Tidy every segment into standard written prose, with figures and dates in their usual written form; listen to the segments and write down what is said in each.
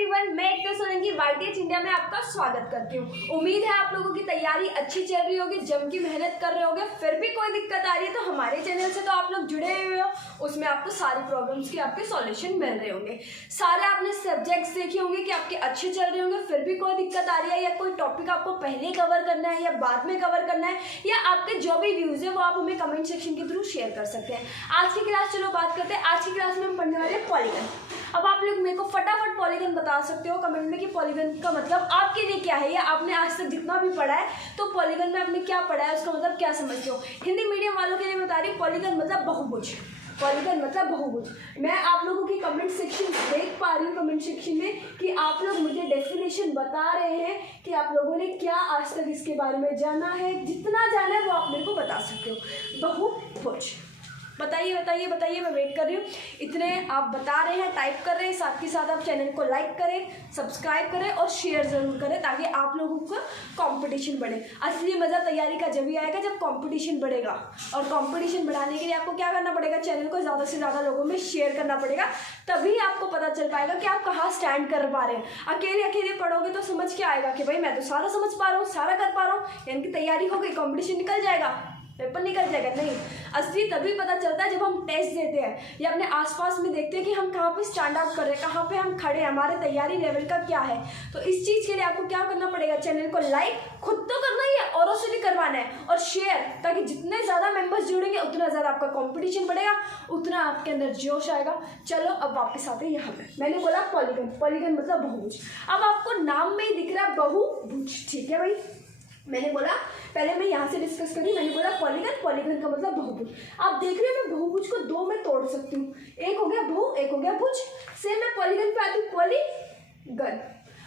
Everyone, मैं एकता Solanki वाईटीएच India में आपका स्वागत करती हूँ। उम्मीद है आप लोगों की तैयारी अच्छी चल रही होगी, जम की मेहनत कर रहे होगे। फिर भी कोई दिक्कत आ रही है तो हमारे चैनल से तो आप लोग जुड़े हुए हो, उसमें आपको सारी प्रॉब्लम्स के आपके सॉल्यूशन मिल रहे होंगे। सारे आपने सब्जेक्ट्स देखे होंगे कि आपके अच्छे चल रहे होंगे, फिर भी कोई दिक्कत आ रही है या कोई टॉपिक आपको पहले कवर करना है या बाद में कवर करना है, या आपके जो भी व्यूज है वो आप हमें कमेंट सेक्शन के थ्रू शेयर कर सकते हैं। आज की क्लास चलो बात करते हैं। आज की क्लास में हम पढ़ने वाले हैं पॉलीगन। अब आप लोग मेरे को फटाफट पॉलीगन बता सकते हो कमेंट में कि पॉलीगन का मतलब आपके लिए क्या है, या आपने आज तक जितना भी पढ़ा है तो पॉलीगन में आपने क्या पढ़ा है, उसका मतलब क्या समझते हो। हिंदी मीडियम वालों के लिए बता रही पॉलीगन मतलब बहुभुज। पॉलीगन मतलब बहुभुज। मैं आप लोगों की कमेंट सेक्शन देख पा रही हूँ कमेंट सेक्शन में कि आप लोग मुझे डेफिनेशन बता रहे हैं कि आप लोगों ने क्या आज तक इसके बारे में जाना है। जितना जाना है वो आप मेरे को बता सकते हो। बहुभुज बताइए बताइए बताइए, मैं वेट कर रही हूँ। इतने आप बता रहे हैं, टाइप कर रहे हैं, साथ के साथ आप चैनल को लाइक करें, सब्सक्राइब करें और शेयर ज़रूर करें ताकि आप लोगों का कंपटीशन बढ़े। असली मज़ा तैयारी का जब ही आएगा जब कंपटीशन बढ़ेगा, और कंपटीशन बढ़ाने के लिए आपको क्या करना पड़ेगा, चैनल को ज़्यादा से ज़्यादा लोगों में शेयर करना पड़ेगा। तभी आपको पता चल पाएगा कि आप कहाँ स्टैंड कर पा रहे हैं। अकेले अकेले पढ़ोगे तो समझ क्या आएगा कि भाई मैं तो सारा समझ पा रहा हूँ, सारा कर पा रहा हूँ, यानी कि तैयारी हो गई, कॉम्पिटिशन निकल जाएगा, पेपर निकल जाएगा। नहीं, असली तभी पता चलता है जब हम टेस्ट देते हैं या अपने आसपास में देखते हैं कि हम कहाँ पे स्टैंड आउट कर रहे हैं, कहाँ पे हम खड़े हैं, हमारे तैयारी लेवल का क्या है। तो इस चीज़ के लिए आपको क्या करना पड़ेगा, चैनल को लाइक खुद तो करना ही है, औरों से भी करवाना है, और शेयर, ताकि जितने ज़्यादा मेंबर्स जुड़ेंगे उतना ज़्यादा आपका कंपटीशन बढ़ेगा, उतना आपके अंदर जोश आएगा। चलो अब वापस आते हैं यहाँ पे। मैंने बोला पॉलीगन, पॉलीगन मतलब बहुभुज। अब आपको नाम में ही दिख रहा है बहुभुज, ठीक है भाई। मैंने बोला पहले मैं यहाँ से डिस्कस करी, मैंने बोला पॉलीगन, पॉलीगन का मतलब बहुभुज। आप देख रहे हो मैं बहुभुज को दो में तोड़ सकती हूँ, एक हो गया बहु, एक हो गया भुज। सेम मैं पॉलीगन पे आती हूँ, पॉलीगन।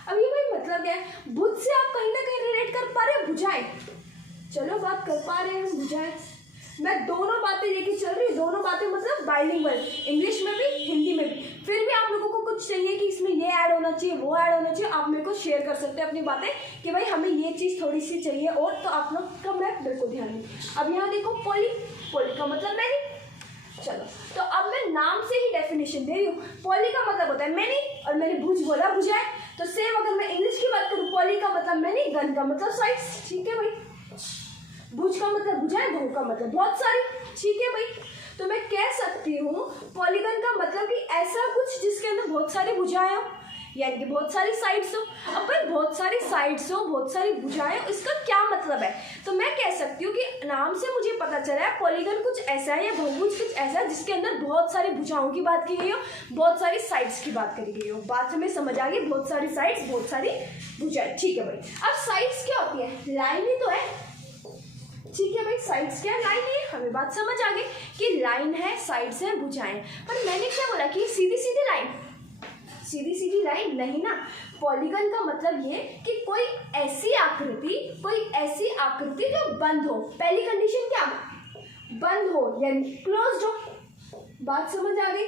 अब ये भाई मतलब क्या है, भुज से आप कहीं ना कहीं रिलेट कर पा रहे हैं भुजाएं। चलो बात कर पा रहे हैं हम भुजाएं। मैं दोनों बातें लेके चल रही हूँ, दोनों बातें मतलब बाइलिंगुअल, इंग्लिश में भी हिंदी में भी। फिर भी आप लोगों को कुछ चाहिए कि इसमें ये ऐड होना चाहिए, वो ऐड होना चाहिए, आप मेरे को शेयर कर सकते हैं अपनी बातें कि भाई हमें ये चीज़ थोड़ी सी चाहिए, और तो आप लोग का मैं बिल्कुल ध्यान नहीं। अब यहाँ देखो पॉली, पॉली का मतलब मैनी। चलो तो अब मैं नाम से ही डेफिनेशन दे रही हूँ। पॉली का मतलब होता है मैनी, और मैंने भुज बोला भुजाए। तो सेम अगर मैं इंग्लिश की बात करूँ, पॉली का मतलब मैनी, गन का मतलब साइड्स, ठीक है भाई। भुज का मतलब भुजाएं, बहु का मतलब बहुत सारी, ठीक है भाई। तो मैं कह सकती हूँ पॉलीगन का मतलब कि ऐसा कुछ जिसके अंदर बहुत सारी भुजाएं हो, यानी कि बहुत सारी साइड्स हो। अब भाई बहुत सारी साइड्स हो, बहुत सारी भुजाएं हो, इसका क्या मतलब है। तो मैं कह सकती हूँ कि नाम से मुझे पता चला है पॉलीगन कुछ ऐसा है, या बहुभुज कुछ ऐसा है जिसके अंदर बहुत सारी भुजाओं की बात की गई हो, बहुत सारी साइड्स की बात करी गई हो। बात हमें समझ आ गई, बहुत सारी साइड्स, बहुत सारी भुजाएं, ठीक है भाई। अब साइड्स क्या होती है, लाइन ही तो है, ठीक है भाई। साइड्स क्या, लाइन है, हमें बात समझ आ गई कि लाइन है, साइड्स है, भुजाएं। पर मैंने क्या बोला कि सीधी सीधी लाइन, सीधी सीधी लाइन नहीं ना। पॉलीगन का मतलब ये कि कोई ऐसी आकृति, कोई ऐसी आकृति जो बंद हो। पहली कंडीशन क्या, बंद हो, यानी क्लोज्ड हो। बात समझ आ गई,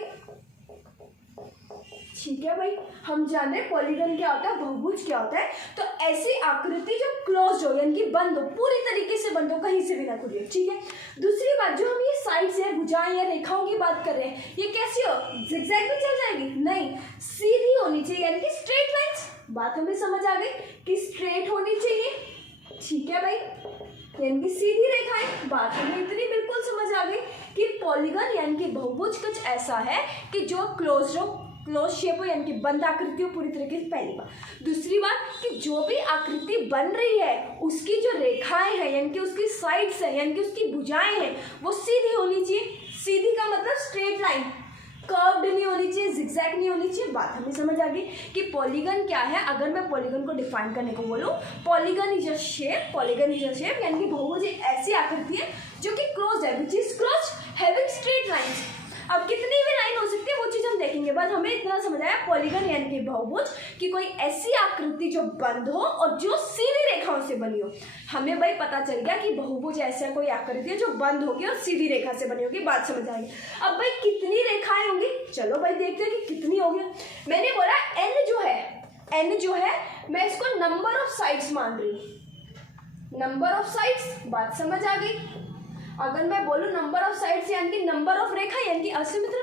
ठीक है भाई। हम जाने पॉलीगन क्या होता है, बहुभुज क्या होता है। तो ऐसी आकृति जो क्लोज हो, यानी कि बंद हो, पूरी तरीके से बंद हो, कहीं से भी ना खुली हो, ठीक है। दूसरी बात, जो हम ये साइड्स या भुजाएं या रेखाओं की बात कर रहे हैं, ये कैसी हो, जिगजैग में चल जाएगी, नहीं, सीधी होनी चाहिए, यानी कि स्ट्रेट लाइंस। बात हमें समझ आ गई कि स्ट्रेट होनी चाहिए, ठीक है भाई, यानी कि सीधी रेखाएं। बात हमें इतनी बिल्कुल समझ आ गई कि पॉलीगन यानी कि बहुभुज कुछ ऐसा है कि जो क्लोज हो, क्लोज शेप हो, यानी कि बंद आकृति हो पूरी तरीके से, पहली बात। दूसरी बात कि जो भी आकृति बन रही है उसकी जो रेखाएं हैं, यानी कि उसकी साइड्स हैं, यानी कि उसकी भुजाएं हैं, वो सीधी होनी चाहिए। सीधी का मतलब स्ट्रेट लाइन, कर्व्ड नहीं होनी चाहिए, जिगजैग नहीं होनी चाहिए। बात हमें समझ आ गई कि पॉलीगन क्या है। अगर मैं पॉलीगन को डिफाइन करने को बोलूँ, polygon is a shape, polygon is a shape, यानी कि बहुभुज एक ऐसी आकृति है जो कि क्लोज है, which is close having straight lines. अब कितनी भी लाइन हो सकती है वो चीज़ हम देखेंगे, बस हमें इतना समझ आया पॉलीगन यानी कि बहुभुज कि कोई ऐसी आकृति जो बंद हो और जो सीधी रेखाओं से बनी हो। हमें भाई पता चल गया कि बहुभुज ऐसा कोई आकृति है जो बंद होगी और सीधी रेखा से बनी होगी। बात समझ आएगी। अब भाई कितनी रेखाएं होंगी, चलो भाई देखते हैं कि कितनी होगी। मैंने बोला एन जो है मैं इसको नंबर ऑफ साइड्स मान रही हूँ, नंबर ऑफ साइड्स। बात समझ आ गई। अगर मैं बोलूँ नंबर ऑफ साइड्स यानी कि नंबर ऑफ रेखा यानी कि असममित।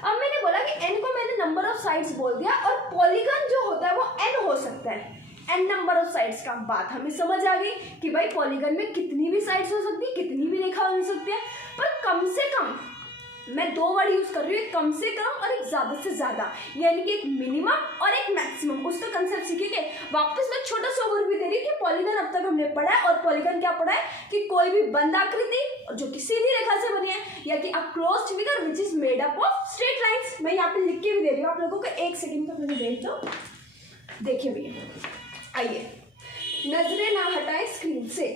अब मैंने मैंने बोला कि n को मैंने नंबर ऑफ साइड्स बोल दिया और पॉलीगन जो होता है वो n हो सकता है, n नंबर ऑफ साइड्स का। बात हमें समझ आ गई कि भाई पॉलीगन में कितनी भी साइड्स हो सकती है, कितनी भी रेखा हो सकती है, पर कम से कम, मैं दो वर्ड यूज कर रही हूँ, कम से कम और एक ज्यादा से ज्यादा, यानी कि एक मिनिमम और एक मैक्सिमम। उसका कंसेप्ट सीखेंगे। वापस मैं छोटा सा ओवरव्यू दे रही हूँ कि पॉलीगन अब तक हमने पढ़ा है, और पॉलीगन क्या पढ़ा है कि कोई भी बंद आकृति जो कि सीधी रेखा से बनी है, या कि a closed figure which is made up of straight lines. मैं यहाँ पे लिख के भी दे रही हूँ आप लोगों को, एक सेकंड तक मुझे भेज दो। देखिए भैया, आइए नजरें ना हटाएं स्क्रीन से,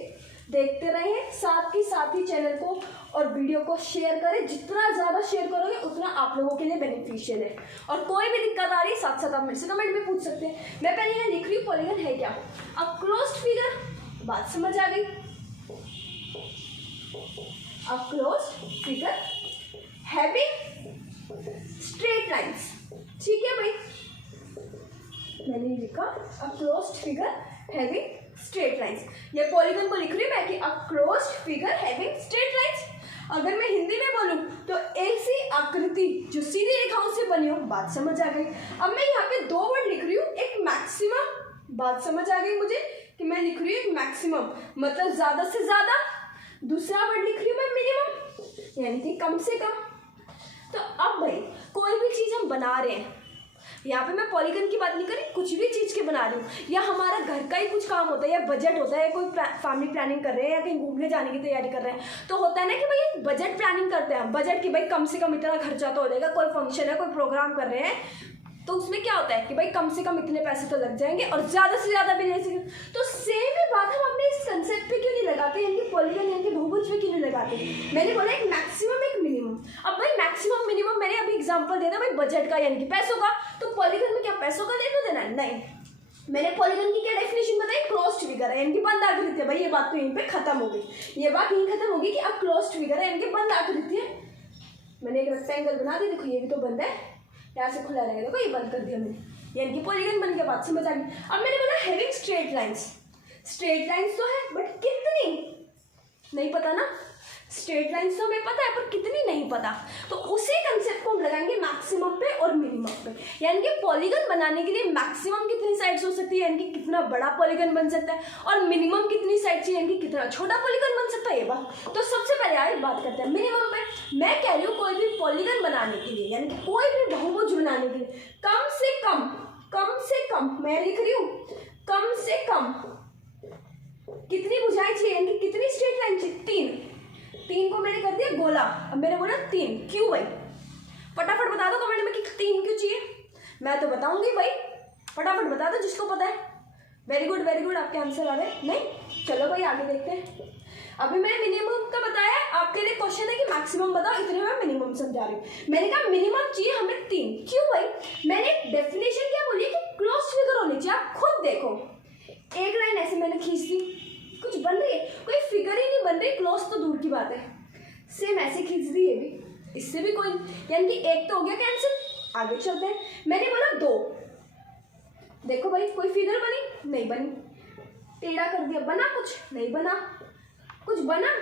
देखते रहें, साथ ही चैनल को और वीडियो को शेयर करें। जितना ज़्यादा शेयर करोगे उतना आप लोगों के लिए बेनिफिशियल है। और कोई भी दिक्कत आ रही है साथ साथ आप मेरे से कमेंट में पूछ सकते हैं। मैं पहले यहाँ लिख रही हूँ पॉलीगन है क्या। अब क्लोज्ड फिगर, बात समझ आ गई। अब closed figure having straight lines, ठीक है भाई, मैंने लिखा a closed figure having straight lines. ये पॉलीगन को लिख रही हूँ मैं कि a closed figure having straight lines. अगर मैं हिंदी में बोलूँ तो ऐसी आकृति जो सीधी रेखाओं से बनी हो। बात समझ आ गई। अब मैं यहाँ पे दो वर्ड लिख रही हूँ, एक मैक्सिमम, बात समझ आ गई मुझे कि मैं लिख रही हूँ एक मैक्सिमम मतलब ज्यादा से ज्यादा। दूसरा वर्ड लिख रही हूँ मैं मिनिमम, यानी कि कम से कम। तो अब भाई कोई भी चीज हम बना रहे हैं, यहाँ पे मैं पॉलीगन की बात नहीं कर रही, कुछ भी चीज के बना रही हूँ, या हमारा घर का ही कुछ काम होता है, या बजट होता है, कोई फैमिली प्लानिंग कर रहे हैं, या कहीं घूमने जाने की तैयारी कर रहे हैं, तो होता है ना कि भाई बजट प्लानिंग करते हैं। बजट की भाई कम से कम इतना खर्चा तो हो जाएगा, कोई फंक्शन है, कोई प्रोग्राम कर रहे हैं, तो उसमें क्या होता है कि भाई कम से कम इतने पैसे तो लग जाएंगे और ज़्यादा से ज़्यादा भी नहीं सके। तो सेम ही बात हम अपने इस कंसेप्ट पे क्यों नहीं लगाते, यानी पॉलीगन यानी बहुभुज पे क्यों नहीं लगाते। मैंने बोला एक मैक्सिमम एक मिनिमम। अब भाई मैक्सिमम मिनिमम मैंने अभी एग्जांपल देना भाई बजट का यानी कि पैसों का, तो पॉलीगन में क्या पैसों का लेना देना है? नहीं। मैंने पॉलीगन की क्या डेफिनेशन बताई, क्लोज्ड फिगर है यानी कि बंद आकृति है। भाई ये बात तो यहीं पे खत्म हो गई, ये बात यहीं खत्म होगी कि अब क्लोज्ड फिगर है यानी कि बंद आकृति है। मैंने एक रेक्टेंगल बना दी, देखो ये भी तो बंद है, यहाँ से खुला रहेगा, देखो ये बंद कर दिया मैंने, यानी कि पॉलीगन बन गया। बात समझ आ गई। अब मैंने बोला having straight lines, straight lines तो है बट कितनी नहीं पता ना। स्ट्रेट लाइंस तो हमें पता है पर कितनी नहीं पता, तो उसी कंसेप्ट को हम लगाएंगे मैक्सिमम पे और मिनिमम पे। यानी कि पॉलीगन बनाने के लिए मैक्सिमम कितनी साइड्स हो सकती है, यानी कि कितना बड़ा पॉलीगन बन सकता है, और मिनिमम कितनी साइड्स यानी कि कितना छोटा पॉलीगन बन सकता है। ये बात तो सबसे पहले यार बात करते हैं मिनिमम पे। मैं कह रही हूँ कोई भी पॉलीगन बनाने के लिए यानी कि कोई भी बहुभुज बनाने के लिए कम से कम मैं लिख रही हूँ कम से कम कितनी भुजाएं चाहिए, यानी कि कितनी स्ट्रेट लाइन चाहिए? तीन को मैंने कर दिया गोला। अब मैंने बोला 3 क्यों भाई, फटाफट बता दो कमेंट में कि 3 क्यों चाहिए। मैं तो बताऊंगी भाई, फटाफट बता दो जिसको पता है। वेरी गुड, आपके आंसर आ रहे हैं। नहीं, चलो भाई आगे देखते हैं। अभी मैंने मिनिमम का बताया, आपके लिए क्वेश्चन है कि मैक्सिमम बताओ, इतने में मिनिमम समझा रही हूँ। मैंने कहा मिनिमम चाहिए हमें 3 क्यों भाई। मैंने डेफिनेशन क्या बोली कि क्लोज्ड फिगर होनी चाहिए। आप खुद देखो, एक लाइन ऐसे मैंने खींच दी, कुछ बन रही है, कोई फिगर ही नहीं बन रही, क्लोज तो दूर की बात है। सेम ऐसे खींच दी ये भी, इससे भी कोई, यानी कि एक तो हो गया कैंसिल। आगे चलते हैं। मैंने बोला 2, देखो भाई कोई फिगर बनी नहीं बनी, टेढ़ा कर दिया, बना कुछ नहीं बना, कुछ बना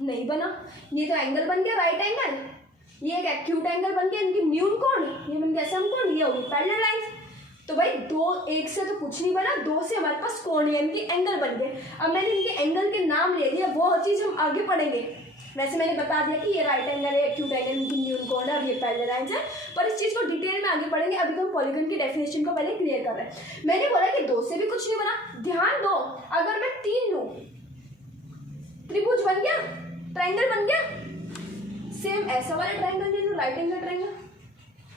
नहीं बना। ये तो एंगल बन गया राइट एंगल, ये एक एक्यूट एंगल बन गया, इनकी न्यून कोण, ये बन गया समकोण, ये होगी पैरेलल लाइंस। तो भाई 2 1 से तो कुछ नहीं बना, 2 से हमारे पास कोण यानी कि एंगल बन गए। अब मैंने इनके एंगल के नाम ले दिया, वो चीज हम आगे पढ़ेंगे। वैसे मैंने बता दिया कि ये राइट एंगल है, एक्यूट एंगल, इनकी न्यून कोण है और ये पैरेलल लाइंस है, पर इस चीज को डिटेल में आगे पढ़ेंगे। अभी तो हम पॉलीगन की डेफिनेशन को पहले क्लियर कर रहे हैं। मैंने बोला कि 2 से भी कुछ नहीं बना। ध्यान दो, अगर मैं 3 लूं, त्रिभुज बन गया, ट्रायंगल बन गया, सेम ऐसा वाला ट्रायंगल नहीं तो राइट एंगल ट्रायंगल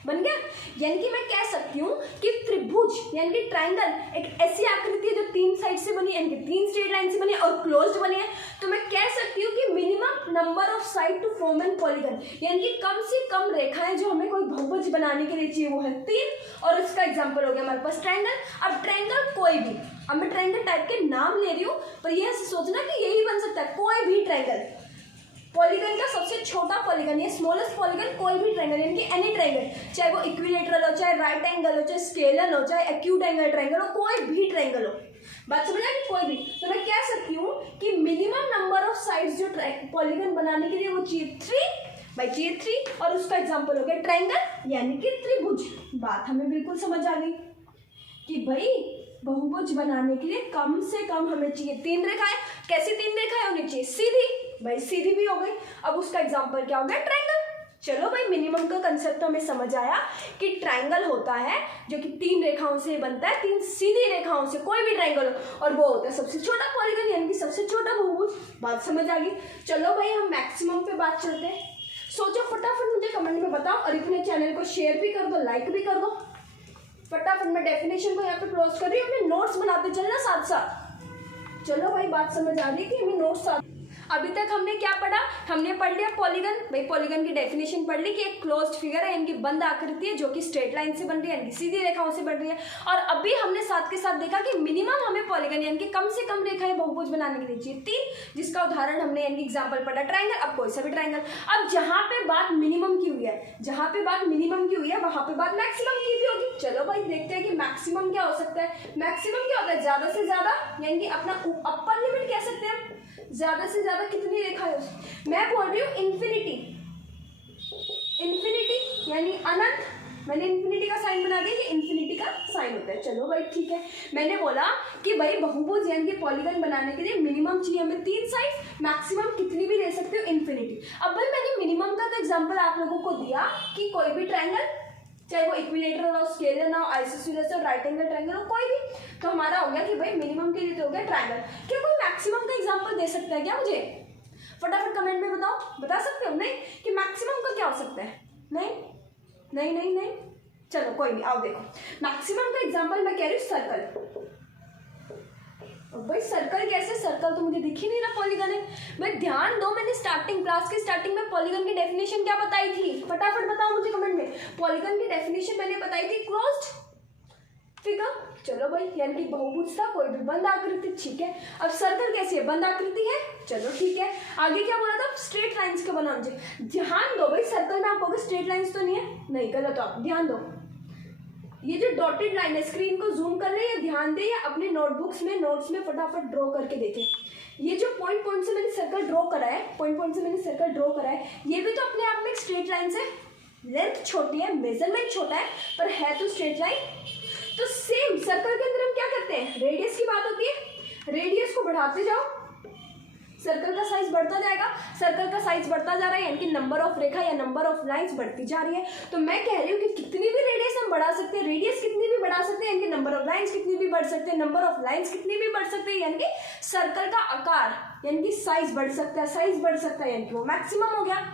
बन गया। यानी कि मैं कह सकती हूँ कि त्रिभुज यानी कि ट्रायंगल एक ऐसी आकृति है जो 3 साइड से बनी है, यानी कि 3 स्ट्रेट लाइन से बनी है और क्लोज्ड बनी है। तो मैं कह सकती हूँ कि minimum number of side to form an polygon, यानी कि कम से कम रेखाएं जो हमें कोई बहुभुज बनाने के लिए चाहिए वो है 3। और इसका एग्जाम्पल हो गया हमारे पास ट्रायंगल। अब ट्रायंगल कोई भी, अब मैं ट्रायंगल टाइप के नाम ले रही हूँ, पर यह सोचना कि यही बन सकता है कोई भी ट्रायंगल। पॉलीगन का सबसे छोटा पॉलीगन, ये स्मॉलेस्ट पॉलीगन, कोई भी ट्रायंगल यानी कि एनी ट्रायंगल, चाहे वो इक्विलेटरल हो, चाहे राइट एंगल हो, चाहे स्केलर हो, चाहे एक्यूट एंगल ट्रायंगल हो, कोई भी ट्रायंगल हो। बात समझ आई? कोई भी। तो मैं कह सकती हूँ कि मिनिमम नंबर ऑफ साइड्स जो पॉलीगन बनाने के लिए वो चाहिए 3, भाई चाहिए 3 और उसका एग्जाम्पल हो गया ट्रायंगल यानी कि त्रिभुज। बात हमें बिल्कुल समझ आ गई कि भाई बहुभुज बनाने के लिए कम से कम हमें चाहिए 3 रेखाएं। कैसी 3 रेखाएं होनी चाहिए? सीधी। भाई सीधी भी हो गई। अब उसका एग्जाम्पल क्या हो गया? ट्रायंगल। चलो भाई मिनिमम का कंसेप्ट हमें समझ आया कि ट्रायंगल होता है जो कि 3 रेखाओं से बनता है, 3 सीधी रेखाओं से, कोई भी ट्रायंगल हो, और वो होता है सबसे छोटा पॉलीगन यानी कि सबसे छोटा बहुभुज। बात समझ आ गई। चलो भाई हम मैक्सिमम पे बात चलते हैं। सोचो फटाफट मुझे कमेंट में बताओ और अपने चैनल को शेयर भी कर दो, लाइक भी कर दो। फटाफट मैं डेफिनेशन को यहाँ पे क्लोज कर रही हूँ, अपने नोट्स बनाते चलना साथ साथ। चलो भाई बात समझ आ रही है कि हमें नोट्स साथ। अभी तक हमने क्या पढ़ा? हमने पढ़ लिया पॉलीगन। भाई पॉलीगन की डेफिनेशन पढ़ ली कि एक क्लोज्ड फिगर है यानी कि बंद आकृति है जो कि स्ट्रेट लाइन से बन रही है यानी कि सीधी रेखाओं से बन रही है। और अभी हमने साथ के साथ देखा कि मिनिमम हमें पॉलीगन यानी कि कम से कम रेखाएं बहुभुज बनाने के लिए चाहिए 3, जिसका उदाहरण हमने यानी एग्जाम्पल पढ़ा ट्रायंगल। अब कोई सा भी ट्रायंगल। अब जहां पे बात मिनिमम की हुई है, जहां पे बात मिनिमम की हुई है वहां पे बात मैक्सिमम की भी होगी। चलो भाई देखते हैं कि मैक्सिमम क्या हो सकता है। मैक्सिमम क्या होता है? ज्यादा से ज्यादा, यानी कि अपना अपर लिमिट कह सकते हैं। ज्यादा से ज्यादा कितनी रेखाएं? मैं बोल रही हूँ इन्फिनिटी। इन्फिनिटी यानी अनंत। मैंने इन्फिनिटी का साइन बना दिया कि इन्फिनिटी का साइन होता है। चलो भाई ठीक है। मैंने बोला कि भाई बहुभुज यानी कि पॉलीगन बनाने के लिए मिनिमम चाहिए हमें 3 साइड, मैक्सिमम कितनी भी दे सकते हो इन्फिनिटी। अब भाई मैंने मिनिमम का तो एग्जांपल आप लोगों को दिया कि कोई भी ट्रायंगल, चाहे वो इक्विलेटरल हो, स्केलर हो, आइसोसेलेस हो, राइट एंगल ट्रायंगल हो, कोई भी, तो हमारा हो गया कि भाई मिनिमम के लिए तो हो गया ट्रायंगल। क्या कोई मैक्सिमम का एग्जांपल दे सकता है क्या मुझे? फटाफट कमेंट में बताओ। बता सकते हो? नहीं कि मैक्सिमम का क्या हो सकता है? नहीं नहीं नहीं नहीं। चलो कोई नहीं, आओ देखो मैक्सिमम का एग्जांपल मैं कह रही हूँ सर्कल। भाई सर्कल कैसे? सर्कल तो मुझे दिख ही नहीं रहा पॉलीगन है। भाई ध्यान दो, मैंने स्टार्टिंग क्लास के स्टार्टिंग में पॉलीगन की डेफिनेशन क्या बताई थी? फटाफट बताओ मुझे कमेंट में। पॉलीगन की डेफिनेशन मैंने बताई थी क्लोज्ड फिगर। चलो भाई यानी कि बहुभुज था, कोई भी बंद आकृति। ठीक है। अब सर्कल कैसी है? बंद आकृति है। चलो ठीक है। आगे क्या बोला था? स्ट्रेट लाइंस के बना मुझे। ध्यान दो भाई, सर्कल में आप कहोगे स्ट्रेट लाइंस तो नहीं है, नहीं गलत। आप ध्यान दो, ये जो डॉटेड लाइन है, स्क्रीन को जूम कर रहे हैं, ध्यान दे, या अपने नोटबुक्स में नोट्स में फटाफट ड्रॉ करके देखें। ये जो पॉइंट पॉइंट से मैंने सर्कल ड्रॉ करा है, पॉइंट पॉइंट से मैंने सर्कल ड्रॉ करा है, ये भी तो अपने आप में एक स्ट्रेट लाइन है। लेंथ छोटी है, मेजरमेंट छोटा है, पर है तो स्ट्रेट लाइन। तो सेम सर्कल के अंदर हम क्या करते हैं? रेडियस की बात होती है। रेडियस को बढ़ाते जाओ, सर्कल का साइज बढ़ता जाएगा। सर्कल का साइज बढ़ता जा रहा है यानी कि नंबर ऑफ रेखा या नंबर ऑफ लाइंस बढ़ती जा रही है। तो मैं कह रही हूँ कि कितनी भी रेडियस हम बढ़ा सकते हैं, रेडियस कितनी भी बढ़ा सकते हैं, यानी कि नंबर ऑफ लाइंस कितनी भी बढ़ सकते हैं, नंबर ऑफ लाइंस कितनी भी बढ़ सकते हैं, यानी कि सर्कल का आकार यानी कि साइज बढ़ सकता है, साइज बढ़ सकता है, यानी कि वो मैक्सिमम हो गया।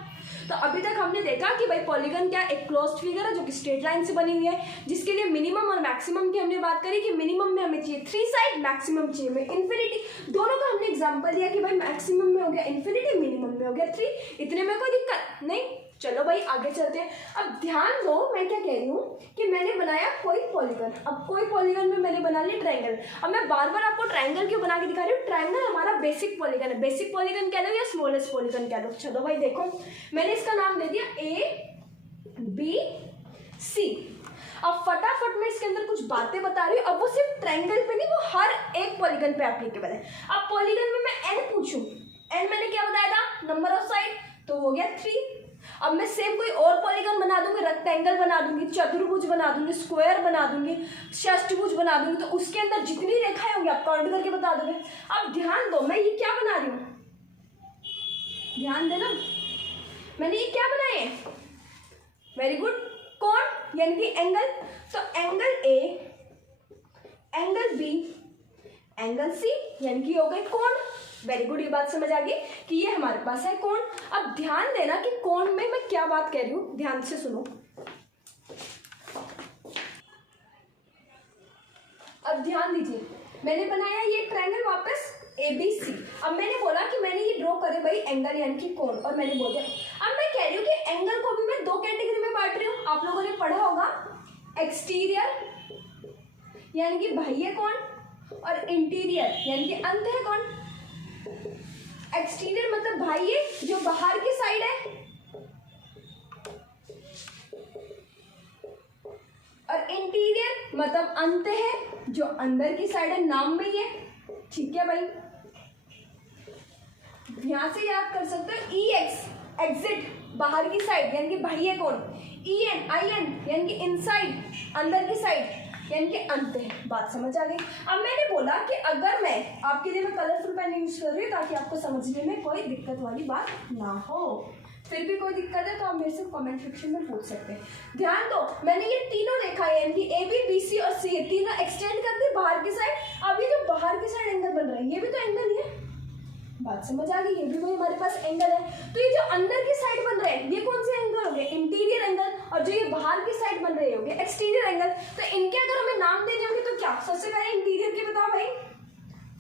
तो अभी तक हमने देखा कि भाई पॉलीगन क्या एक क्लोज्ड फिगर है जो कि स्ट्रेट लाइन से बनी हुई है, जिसके लिए मिनिमम और मैक्सिमम की हमने बात करी कि मिनिमम में हमें चाहिए 3 साइड, मैक्सिमम चाहिए हमें इन्फिनिटी। दोनों का हमने एग्जांपल दिया कि भाई मैक्सिमम में हो गया इन्फिनिटी, मिनिमम में हो गया 3। इतने में कोई दिक्कत नहीं। चलो भाई आगे चलते हैं। अब ध्यान दो, मैं क्या कह रही हूँ कि मैंने बनाया कोई पॉलीगन। अब कोई पॉलीगन में मैंने बना लिया ट्रायंगल। अब मैं बार बार आपको ट्रायंगल क्यों बना के दिखा रही हूँ? ट्रायंगल हमारा बेसिक पॉलीगन है। बेसिक पॉलीगन कह लो या स्मॉलेस्ट पॉलीगन कह लो। चलो भाई देखो, मैंने इसका नाम दे दिया ABC। अब फटाफट मैं इसके अंदर कुछ बातें बता रही हूँ। अब वो सिर्फ ट्रायंगल पे नहीं, वो हर एक पॉलीगन पे एप्लीकेबल है। अब पॉलीगन में मैं n पूछूं, n मैंने क्या बताया था? नंबर ऑफ साइड, तो हो गया 3। अब मैं सेम कोई और पॉलीगन बना दूंगी, रेक्टेंगल बना दूंगी, चतुर्भुज बना दूंगी, स्क्वायर बना दूंगी, षष्ठभुज बना दूंगी, तो उसके अंदर जितनी रेखाएं होंगी आप काउंट करके बता दोगे। अब ध्यान दो, मैं ये क्या बना रही हूँ? ध्यान देना, मैंने ये क्या बनाए हैं? वेरी गुड, कोण यानी कि एंगल। तो angle A, angle B, angle C यानी कि हो गए कोण। वेरी गुड, ये बात समझ आ गई कि ये हमारे पास है कोण। अब ध्यान देना कि कोण में मैं क्या बात कह रही हूं, ध्यान से सुनो। अब ध्यान दीजिए, मैंने बनाया ये ट्रायंगल वापस ABC। अब मैंने बोला कि मैंने ये ड्रॉ करे भाई एंगल यानी कि कोण, और मैंने बोल दिया। अब मैं कह रही हूँ कि एंगल को भी मैं 2 कैटेगरी में बांट रही हूँ। आप लोगों ने पढ़ा होगा एक्सटीरियर यानी कि बाह्य कोण, और इंटीरियर यानी कि अंतः कोण। एक्सटीरियर मतलब बाह्य, जो बाहर की साइड है, और इंटीरियर मतलब अंतः, जो अंदर की साइड है, नाम में ही है। ठीक है भाई, यहां से याद कर सकते हो EX एग्जिट, बाहर की साइड यानी कि बाह्य कोण, EN IN यानी कि इनसाइड, अंदर की साइड यानी कि अंत है। बात समझ आ गई। अब मैंने बोला कि अगर मैं आपके लिए मैं कलरफुल पेन यूज कर रही हूँ ताकि आपको समझने में कोई दिक्कत वाली बात ना हो। फिर भी कोई दिक्कत है तो आप मेरे से कमेंट सेक्शन में पूछ सकते हैं। ध्यान दो, मैंने ये तीनों रेखा है यानी कि AB BC और CA तीनों एक्सटेंड कर दी बाहर की साइड। अब ये जो बाहर की साइड एंगल बन रहा है ये भी तो एंगल ही है। बात समझ आ गई, ये भी कोई हमारे पास एंगल है। तो ये जो अंदर की साइड बन रहे हैं ये कौन से एंगल हो गए, इंटीरियर एंगल, और जो ये बाहर की साइड बन रहे हो गए एक्सटीरियर एंगल। तो इनके अगर हमें नाम दे जाओगे तो क्या, सबसे पहले इंटीरियर के बताओ भाई,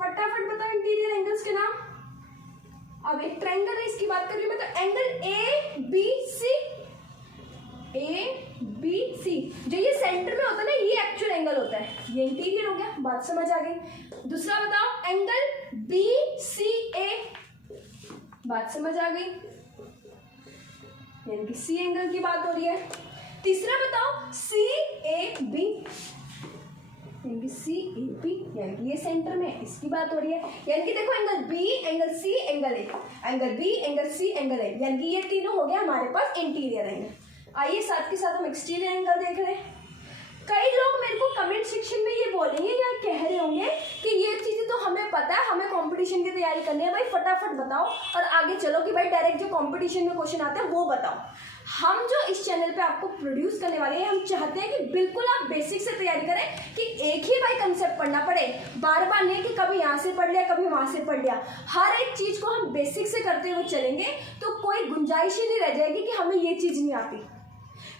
फटाफट बताओ इंटीरियर एंगल्स के नाम। अब एक ट्रायंगल है इसकी बात कर रही हूँ मैं, तो एंगल ABC जो ये सेंटर में होता है ना ये एक्चुअल एंगल होता है, ये इंटीरियर हो गया। बात समझ आ गई। दूसरा बताओ एंगल BCA, बात समझ आ गई, यानी कि C एंगल की बात हो रही है। तीसरा बताओ CAB, यानी कि CAB यानी कि ये सेंटर में इसकी बात हो रही है। यानी कि देखो angle B angle C angle A, angle B angle C angle A, यानी कि ये तीनों हो गया हमारे पास इंटीरियर एंगल। आइए साथ के साथ हम एक्सटीरियर एंगल देख रहे हैं। कई लोग मेरे को कमेंट सेक्शन में ये बोलेंगे या कह रहे होंगे कि ये चीजें तो हमें पता है, हमें कंपटीशन की तैयारी करनी है, भाई फटाफट बताओ और आगे चलो कि भाई डायरेक्ट जो कंपटीशन में क्वेश्चन आते हैं वो बताओ। हम जो इस चैनल पे आपको प्रोड्यूस करने वाले हैं, हम चाहते हैं कि बिल्कुल आप बेसिक से तैयारी करें, कि एक ही भाई कंसेप्ट पढ़ना पड़े, बार बार नहीं कि कभी यहाँ से पढ़ लिया कभी वहाँ से पढ़ लिया। हर एक चीज को हम बेसिक से करते हुए चलेंगे तो कोई गुंजाइश ही नहीं रह जाएगी कि हमें ये चीज नहीं आती।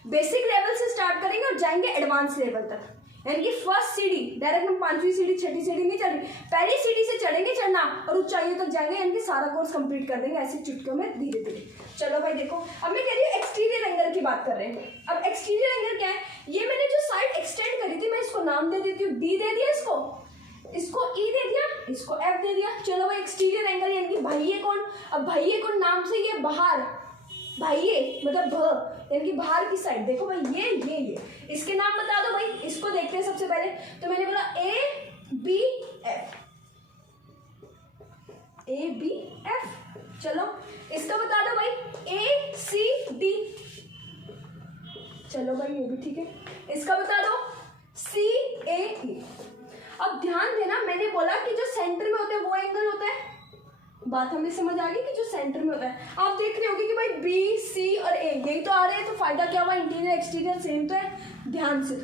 बेसिक लेवल से स्टार्ट करेंगे और जाएंगे एडवांस लेवल तक, यानी कि फर्स्ट सीढ़ी डायरेक्ट हम 5वीं सीढ़ी 6ठी सीढ़ी नहीं चढ़ी, पहली सीढ़ी से चढ़ेंगे चढ़ना और ऊंचाइयों तक जाएंगे, यानी कि सारा कोर्स कंप्लीट कर देंगे ऐसे चुटकियों में धीरे धीरे। चलो भाई देखो, अब मैं कह रही हूँ एक्सटीरियर एंगल की बात कर रहे हैं। अब एक्सटीरियर एंगल क्या है, ये मैंने जो साइड एक्सटेंड करी थी मैं इसको नाम दे देती हूँ, D दे दिया इसको E दे दिया, इसको F दे दिया। चलो भाई एक्सटीरियर एंगल यानी कि बाह्य कोण। अब बाह्य कोण नाम से ये बाहर, बाह्य मतलब भ यानी कि बाहर की साइड। देखो भाई ये इसके नाम बता दो भाई, इसको देखते हैं सबसे पहले। तो मैंने बोला ABF, चलो इसका बता दो भाई ACD, चलो भाई ये भी ठीक है। इसका बता दो CAE। अब ध्यान देना, मैंने बोला कि जो सेंटर में होता है वो एंगल होता है। बात हमें समझ आ गई कि जो सेंटर में होता है। आप देख रहे होगे कि भाई B C और A यही तो आ रहे हैं, तो फायदा क्या हुआ, इंटीरियर एक्सटीरियर सेम तो है। ध्यान से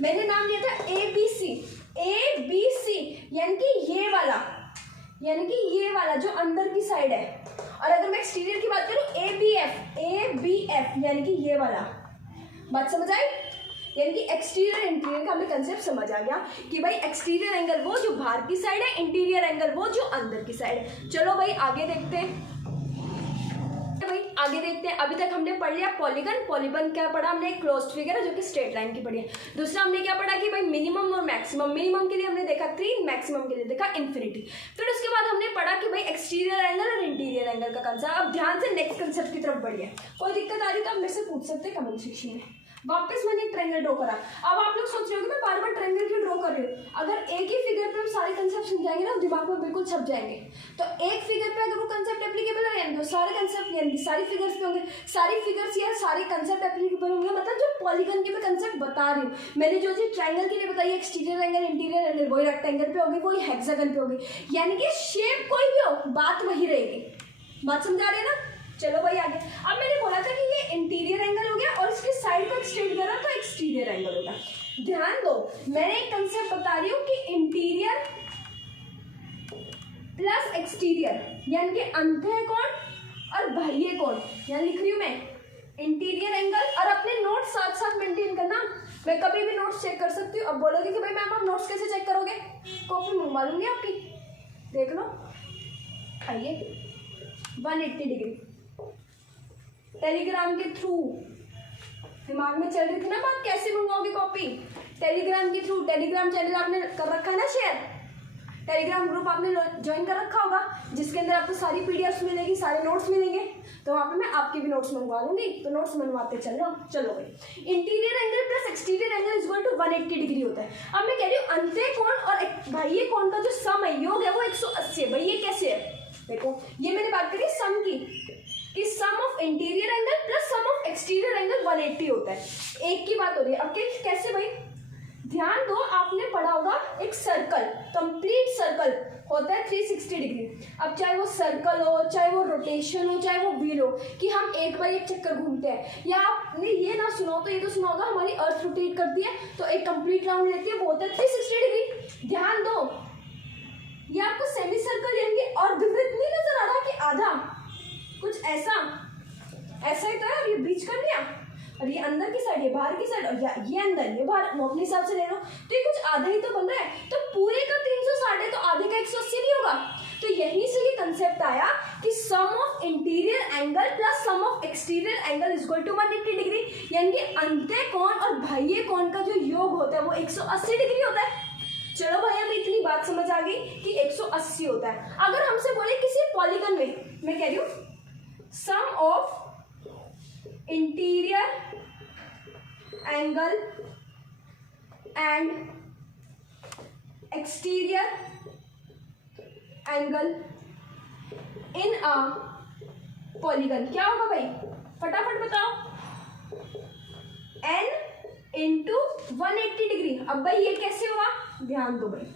मैंने नाम लिया था ABC यानी कि ये वाला, यानी कि ये वाला जो अंदर की साइड है। और अगर मैं एक्सटीरियर की बात करूं ABF यानी कि ये वाला। बात समझ आई, यानी कि एक्सटीरियर इंटीरियर का हमें कंसेप्ट समझ आ गया कि भाई एक्सटीरियर एंगल वो जो बाहर की साइड है, इंटीरियर एंगल वो जो अंदर की साइड है। चलो भाई आगे देखते हैं, अभी तक हमने पढ़ लिया पॉलीगन क्या पढ़ा हमने, एक क्लोज्ड फिगर है जो कि स्ट्रेट लाइन की पढ़ी है। दूसरा हमने क्या पढ़ा कि भाई मिनिमम और मैक्सिमम, मिनिमम के लिए हमने देखा 3, मैक्सिमम के लिए देखा इन्फिनिटी। फिर उसके बाद हमने पढ़ा कि भाई एक्सटीरियर एंगल और इंटीरियर एंगल का कंसेप्ट। अब ध्यान से नेक्स्ट कंसेप्ट की तरफ बढ़िए। कोई दिक्कत आ रही तो आप मेरे से पूछ सकते हैं कमेंट सेक्शन में। वापस मैंने एक ट्रायंगल ड्रॉ करा। अब आप लोग सोच रहे हो कि मैं बार बार ट्रायंगल क्यों ड्रॉ कर रही हूँ। अगर एक ही फिगर पे हम सारे कंसेप्ट समझाएंगे ना दिमाग में बिल्कुल छप जाएंगे। तो एक फिगर पे अगर वो कंसेप्ट एप्लीकेबल है तो सारे कंसेप्ट यानी सारी फिगर्स पे होंगे, सारी फिगर्स या सारे कंसेप्ट एप्लीकेबल होंगे। मतलब जो पॉलीगन के मैं कंसेप्ट बता रही हूँ, मैंने जो चीज ट्रायंगल के लिए बताई एक्सटीरियर एंगल इंटीरियर एंगल, वही रेक्टेंगल पे होगी, वही हेक्सागन पे होगी, यानी कि शेप कोई भी हो बात वही रहेगी। बात समझा रहे हैं ना। चलो भाई आगे। अब मैंने बोला था कि ये इंटीरियर एंगल हो गया और इसकी साइड को एक्सटेंड करा तो एक्सटीरियर एंगल होगा। ध्यान दो, मैंने एक कंसेप्ट बता रही हूँ कि इंटीरियर प्लस एक्सटीरियर यानी कि अंतः कोण और बाह्य कोण, यहाँ लिख रही हूँ मैं इंटीरियर एंगल। और अपने नोट्स साथ साथ मेंटेन करना, मैं कभी भी नोट्स चेक कर सकती हूँ। अब बोलोगे कि भाई मैम आप नोट्स कैसे चेक करोगे, कॉपी मंगवा लूंगी आपकी, देख लो। आइए 180 डिग्री टेलीग्राम के थ्रू, दिमाग में चल रही थी ना बात कैसे मंगवाओगे कॉपी, टेलीग्राम के थ्रू। टेलीग्राम चैनल आपने कर रखा है ना शेयर, टेलीग्राम ग्रुप आपने ज्वाइन कर रखा होगा जिसके अंदर आपको सारी पीडीएफ मिलेगी, सारे नोट्स मिलेंगे। तो वहाँ पे मैं आपके भी नोट्स मंगवा लूंगी, तो नोट्स मंगवाते चल रहा हूँ। चलो भाई, interior angle plus exterior angle is equal to 180 degree होता है। अब मैं कह रही हूँ अंतः कोण और बाह्य कोण का जो सम है योग है वो 180 है। भाई ये कैसे है, देखो ये मैंने बात करी सम की, कि sum of interior angle plus sum of exterior angle 180 होता है। एक की बात हो रही है। अब कैसे भाई, ध्यान दो, आपने पढ़ा होगा एक सर्कल, कंप्लीट सर्कल होता है 360 डिग्री। अब चाहे वो सर्कल हो, चाहे वो रोटेशन हो, चाहे वो व्हील हो, कि हम एक बार एक चक्कर घूमते हैं, या आपने ये ना सुना तो ये तो सुना होगा हमारी अर्थ रोटेट करती है तो एक कंप्लीट राउंड लेती है, वो होता है 360 डिग्री। ध्यान दो, ये आपको सेमी सर्कल यानी अर्धवृत्त नहीं नजर आ रहा कि आधा, कुछ ऐसा ही तो है। और ये बीच कर लिया, और ये अंदर की साइड, ये बाहर की साइड, और ये अंदर, ये बाहर, वो अपने हिसाब से ले लो, तो ये कुछ आधा ही तो बन रहा है। तो पूरे का 360 है तो आधे का 180 नहीं होगा। तो यहीं से ये कंसेप्ट आया कि sum of interior angle plus sum of exterior angle is equal to 180 degree, यानी कि अंत्य कोण और बाह्य कोण का जो योग होता है वो 180 डिग्री होता है। चलो भाई, हमें इतनी बात समझ आ गई कि 180 होता है। अगर हमसे बोले किसी पॉलीगन में, मैं कह रही हूँ sum of interior angle and exterior angle in a polygon, क्या होगा भाई, फटाफट बताओ, n इंटू 180 डिग्री। अब भाई ये कैसे हुआ, ध्यान दो भाई,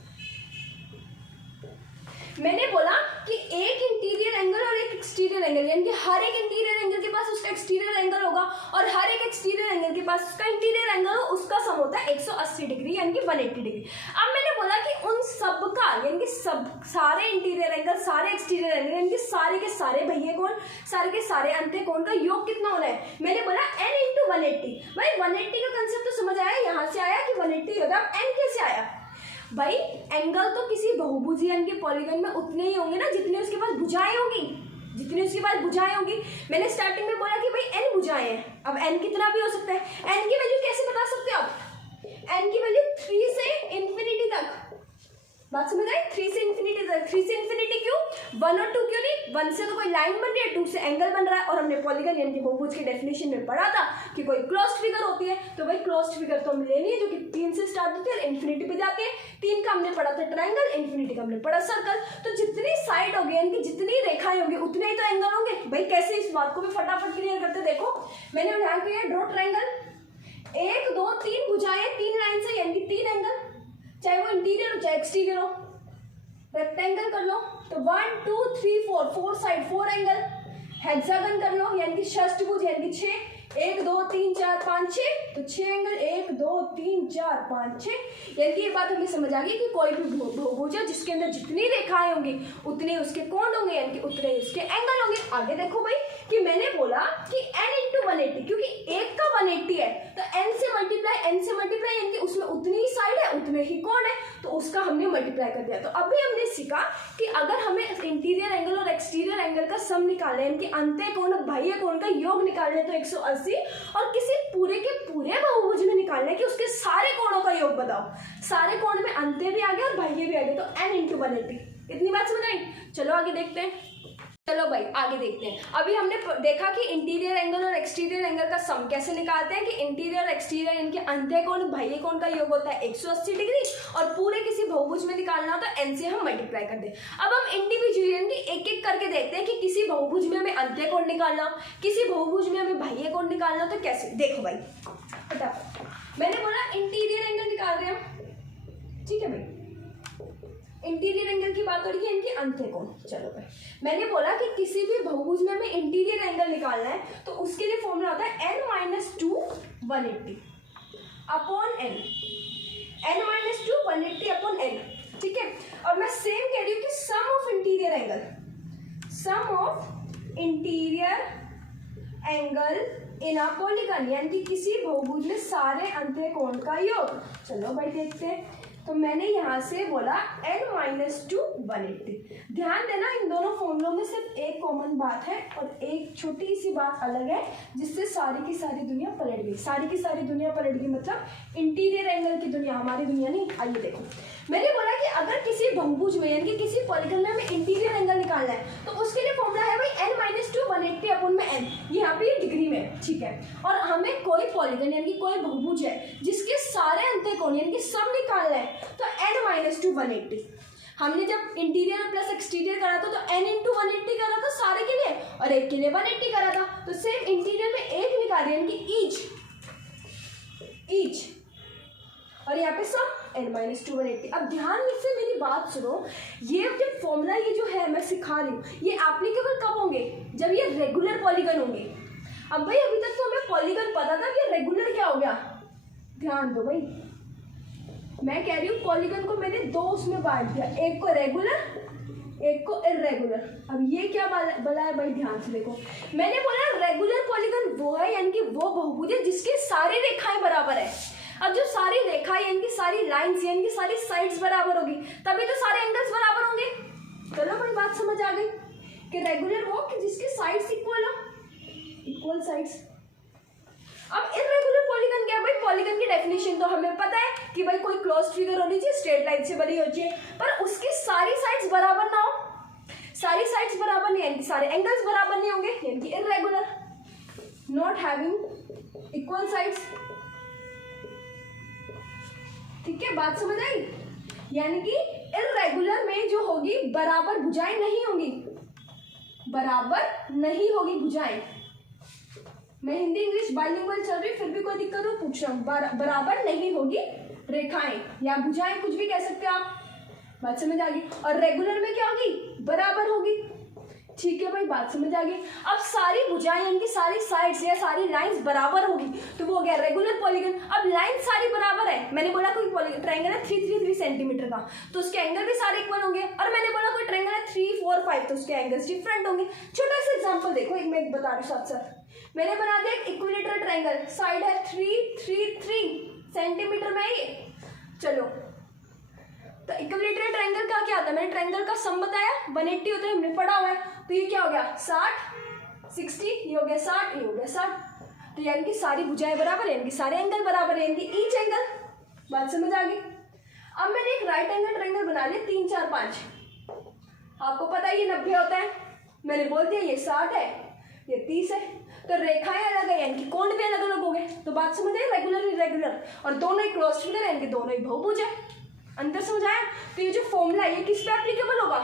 मैंने बोला कि एक इंटीरियर एंगल और एक एक्सटीरियर एंगल, यानी कि हर एक इंटीरियर एंगल के पास उसका एक्सटीरियर एंगल होगा और हर एक एक्सटीरियर एंगल के पास उसका इंटीरियर एंगल हो, उसका सम होता है 180 डिग्री यानी कि 180 डिग्री। अब मैंने बोला कि उन सब का यानी कि सब सारे इंटीरियर एंगल, सारे एक्सटीरियर एंगल, यानी कि सारे के सारे बाह्य कोण, सारे के सारे अंत्य कोण का योग कितना होना है। मैंने बोला n इंटू 180। भाई 180 का कंसेप्ट तो समझ आया, यहाँ से आया कि 180 होता है। अब n कैसे आया भाई, एंगल तो किसी बहुभुज यानी कि पॉलीगन में उतने ही होंगे ना जितने उसके पास भुजाएं होंगी, जितनी उसके पास भुजाएं होंगी। मैंने स्टार्टिंग में बोला कि भाई n भुजाएं हैं, अब n कितना भी हो सकता है। n की वैल्यू कैसे बता सकते हो आप, n की वैल्यू 3 से इंफिनिटी तक, बात समझ आई, 3 से इंफिनिटी तक। 3 से इंफिनिटी क्यों, 1 और 2 क्यों नहीं, 1 से तो कोई लाइन बन रही है, 2 से एंगल बन रहा है। और हमने पॉलीगन यानी कि बहुभुज की डेफिनेशन में पढ़ा था कि कोई क्लोज्ड फिगर होती है, तो भाई क्लोज्ड फिगर तो हम लेनी है जो कि 3 से स्टार्ट होती है और इंफिनिटी पे जाती है। 3 का हमने पढ़ा था ट्राइंगल, इंफिनिटी का हमने पढ़ा सर्कल। तो जितनी साइड होगी यानी कि जितनी रेखाएं होंगी उतने ही तो एंगल होंगे। भाई कैसे, इस बात को भी फटाफट क्लियर करते, देखो मैंने यहाँ किया ड्रॉ ट्राइंगल, 1 2 3 भुजाएं 3 लाइन से यानी कि 3 एंगल, चाहे वो इंटीरियर हो चाहे एक्सटीरियर हो। रेक्टेंगल कर लो तो 1 2 3 4 4 साइड 4 एंगल। हेक्सागन कर लो यानी कि षष्ठभुज यानी कि 6, 1 2 3 4 5 6, तो 6 एंगल 1 2 3 4 5 6। यानी कि ये बात हमें समझ आ गई कि कोई भी बहुभुज है जिसके अंदर जितनी रेखाएं होंगी उतने उसके कोण होंगे यानी कि उतने उसके एंगल होंगे। आगे देखो भाई कि मैंने बोला कि n इंटू 180, क्योंकि एक का 180 है तो n से मल्टीप्लाई यानी कि उसमें उतनी ही साइड है उतने ही कोण है, तो उसका हमने मल्टीप्लाई कर दिया। तो अभी हमने सीखा कि अगर हमें इंटीरियर एंगल और एक्सटीरियर एंगल का सम निकालना है, यानी कि अंत्य कोण और बाह्य कोण का योग निकालना है तो 180, और किसी पूरे के पूरे बहुभुज में निकालना है कि उसके सारे कोणों का योग बताओ, सारे कोण में अंत्य भी आ गया और बाह्य भी आ गया, तो n इंटू 180। इतनी बात समझ आई। चलो आगे देखते हैं। चलो भाई आगे देखते हैं। अभी हमने देखा कि इंटीरियर एंगल और एक्सटीरियर एंगल का सम कैसे निकालते हैं, कि इंटीरियर और एक्सटीरियर इनके अंत्य कोण बाह्य कोण का योग होता है 180 डिग्री, और पूरे किसी बहुभुज में निकालना हो तो n से हम मल्टीप्लाई कर दें। अब हम इंडिविजुअली एक एक करके देखते हैं कि किसी बहुभुज में हमें अंत्य कोण निकालना हो, किसी बहुभुज में हमें बाह्य कोण निकालना हो, तो कैसे। देखो भाई फटाफट, मैंने बोला इंटीरियर एंगल निकाल रहे हैं, ठीक है भाई, इंटीरियर एंगल की बात हो रही है, इनके अंत्य कोण। चलो भाई, मैंने बोला कि किसी भी बहुभुज में हमें इंटीरियर एंगल निकालना है तो उसके लिए फॉर्मूला होता है n-2 180 upon n, n-2 180 upon n, ठीक है। और मैं सेम कह रही हूँ कि sum of interior angle, sum of interior angle in a polygon, यानी कि किसी बहुभुज में सारे अंत्य कोण का योग। चलो भाई देखते हैं। तो मैंने यहाँ से बोला n-2 180। ध्यान देना इन दोनों फॉर्मूलों में सिर्फ एक कॉमन बात है और एक छोटी सी बात अलग है जिससे सारी की सारी दुनिया पलट गई। सारी की सारी दुनिया पलट गई मतलब इंटीरियर एंगल की दुनिया, हमारी दुनिया नहीं। आइए देखो, मैंने बोला कि अगर किसी बहुभुज में यानी कि किसी पॉलीगन में हमें इंटीरियर एंगल निकालना है तो उसके लिए फॉर्मूला है भाई n-2 180 अपॉन में n, यहाँ पे डिग्री में, ठीक है। और हमें कोई पॉलीगन यानी कि कोई बहुभुज है जिसके सारे अंत्य कोण यानी कि सम निकालना है तो n-2 180। हमने जब इंटीरियर प्लस एक्सटीरियर करा था तो n इंटू 180 करा था सारे के लिए और एक के लिए 180 करा था। तो सेम इंटीरियर में एक निकालिए यानी कि ईच और यहाँ पे सम n-2 180। अब ध्यान से मेरी बात सुनो, ये जो फॉर्मूला ये जो है मैं सिखा रही हूँ ये एप्लीकेबल कब होंगे, जब ये रेगुलर पॉलीगन होंगे। अब भाई अभी तक तो हमें पॉलीगन पता था कि रेगुलर क्या हो गया, ध्यान दो भाई, मैं कह रही हूँ पॉलीगन को मैंने दो उसमें बांट दिया, एक को रेगुलर एक को इरेगुलर। अब ये क्या बोला है भाई, ध्यान से देखो, मैंने बोला रेगुलर पॉलीगन वो है यानी कि वो बहुभुज है जिसकी सारी रेखाएं बराबर है। अब जो सारी रेखाएं यानी कि सारी लाइंस यानी कि सारी साइड्स बराबर होगी तभी तो सारे एंगल्स बराबर होंगे। चलो भाई बात समझ आ गई कि रेगुलर वो कि जिसकी साइड्स इक्वल हो, इक्वल साइड्स। अब इरेगुलर पॉलीगन क्या है भाई, पॉलीगन की डेफिनेशन तो हमें पता है कि भाई कोई क्लोज्ड फिगर होनी चाहिए, स्ट्रेट लाइन से बनी होनी चाहिए, पर उसकी सारी साइड्स बराबर ना हो, सारी साइड्स बराबर नहीं यानी सारे एंगल्स बराबर नहीं होंगे यानी कि irregular, not having equal sides. ठीक है, बात समझ आई, यानी कि इरेगुलर में जो होगी बराबर भुजाएं नहीं होंगी, बराबर नहीं होगी भुजाएं। मैं हिंदी इंग्लिश बाइलिंगुअल चल रही, फिर भी कोई दिक्कत हो पूछ रहा हूँ, बराबर नहीं होगी रेखाएं या भुजाएं, कुछ भी कह सकते हो आप, बात समझ आ गई। और रेगुलर में क्या होगी, बराबर होगी। ठीक है भाई, बात समझ आ गई। अब सारी भुजाएं यानी कि सारी साइड्स या सारी लाइंस बराबर होगी तो वो हो गया रेगुलर पॉलीगन। अब लाइन सारी बराबर है, मैंने बोला कोई ट्रायंगल है 3-3-3 सेंटीमीटर का तो उसके एंगल भी सारे इक्वल होंगे, और मैंने बोला कोई ट्रायंगल है 3-4-5 तो उसके एंगल्स डिफरेंट होंगे। छोटा सा एग्जाम्पल देखो, एक मैं बता रही हूँ साथ साथ, मैंने बना दिया एक इक्विलेटरल ट्रायंगल, साइड है 3-3-3 सेंटीमीटर में ये। चलो तो इक्विलेटरल ट्रायंगल का क्या आता है, मैंने ट्रायंगल का सम बताया 180 होता है, हमने पढ़ा हुआ है। तो ये क्या हो गया 60-60, ये हो गया 60, ये हो गया 60, तो यानी कि सारी भुजाएं बराबर है यानी कि सारे एंगल बराबर है यानी कि ईच एंगल। बात समझ आ गई। अब मैंने एक राइट एंगल ट्रायंगल बना लिया 3 4 5, आपको पता है ये 90 होता है, मैंने बोल दिया ये 60 है ये 30 है, तो रेखाएं अलग है यानी कि कोण भी अलग अलग हो गए। तो बात समझ आई, रेगुलर इरेगुलर और दोनों ही क्लोज्ड फिगर यानी कि दोनों ही बहुभुज है। अंतर समझ आया। तो ये जो फॉर्मूला है ये किस पे एप्लीकेबल होगा,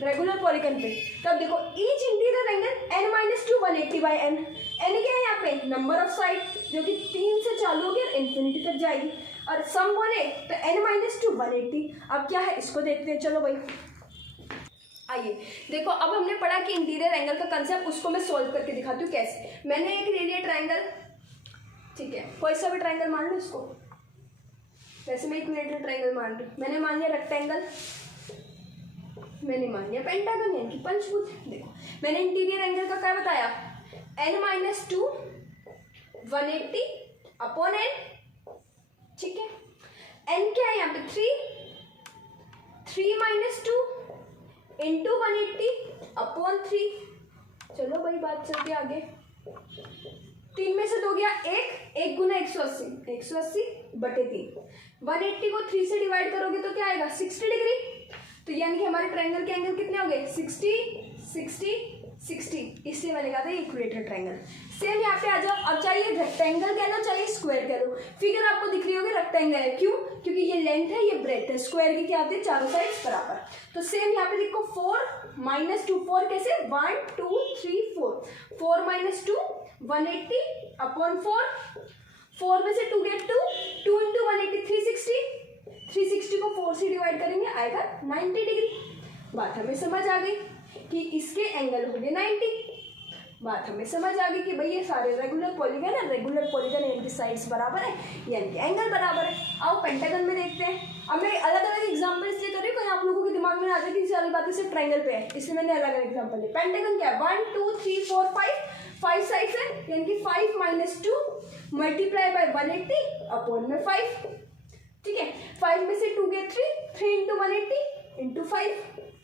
रेगुलर पॉलीगन पे। तब देखो each interior angle n-2 180 by n, n क्या है यहाँ पे, नंबर ऑफ साइड जो कि 3 से चालू होगी और इन्फिनिटी तक जाएगी, और सम बोले तो n-2 180। अब क्या है इसको देखते हैं, चलो भाई आइए देखो। अब हमने पढ़ा कि इंटीरियर एंगल का कंसेप्ट, उसको मैं सॉल्व करके दिखाती हूँ कैसे। मैंने एक ले लिया ट्रायंगल, ठीक है, कोई सा भी ट्रायंगल मान लो इसको, वैसे मैं इक्विलेटरल ट्रायंगल मान रही हूँ। मैंने मान लिया रेक्टेंगल, मैंने मान लिया पेंटागन यानी कि पंचभुज। देखो मैंने इंटीरियर एंगल का क्या बताया, n-2 180 अपॉन n, ठीक है। n क्या है यहाँ पे 3 इंटू 180 अपॉन 3। चलो भाई बात चलती है आगे। 3 में से 2 गया 1 गुना 180 बटे 3। 180 को 3 से डिवाइड करोगे तो क्या आएगा 60 डिग्री। तो यानी कि हमारे ट्रायंगल के एंगल कितने हो गए 60, इसलिए मैंने कहा था ये इक्विलेटरल ट्रायंगल। सेम यहाँ पे आ जाओ। अब चाहिए रेक्टेंगल कह लो चाहे स्क्वायर कह लो, फिगर आपको दिख रही होगी रेक्टेंगल है, क्यों, क्योंकि ये लेंथ है ये ब्रेड्थ है। स्क्वायर की क्या आती है, चारों साइड्स बराबर। तो सेम यहाँ पे देखो 4 - 2 4 कैसे 1 2 3 4 4 - 2 180 अपॉन 4 में से 2 गया 2 इंटू 180 360 को 4 से डिवाइड करेंगे आएगा 90 डिग्री। बात हमें समझ आ गई कि इसके एंगल हो गए 90। बात हमें समझ आ गई कि भाई ये सारे रेगुलर पॉलीगन है, रेगुलर पॉलीगन है इनकी साइड्स बराबर है यानी कि एंगल बराबर है। आओ पेंटागन में देखते हैं। अब मैं अलग अलग एग्जांपल इसलिए कर रही हूँ आप लोगों के दिमाग में आ जाए कि सारी बातें सिर्फ ट्रायंगल पे है, इसलिए मैंने अलग अलग एग्जांपल दिए। पेंटागन क्या है 1 2 3 4 5 साइड्स है यानी कि 5 - 2 मल्टीप्लाई बाय 180 अपॉन में 5, ठीक है। 5 में से 2 गया 3 इंटू 180 इंटू 5।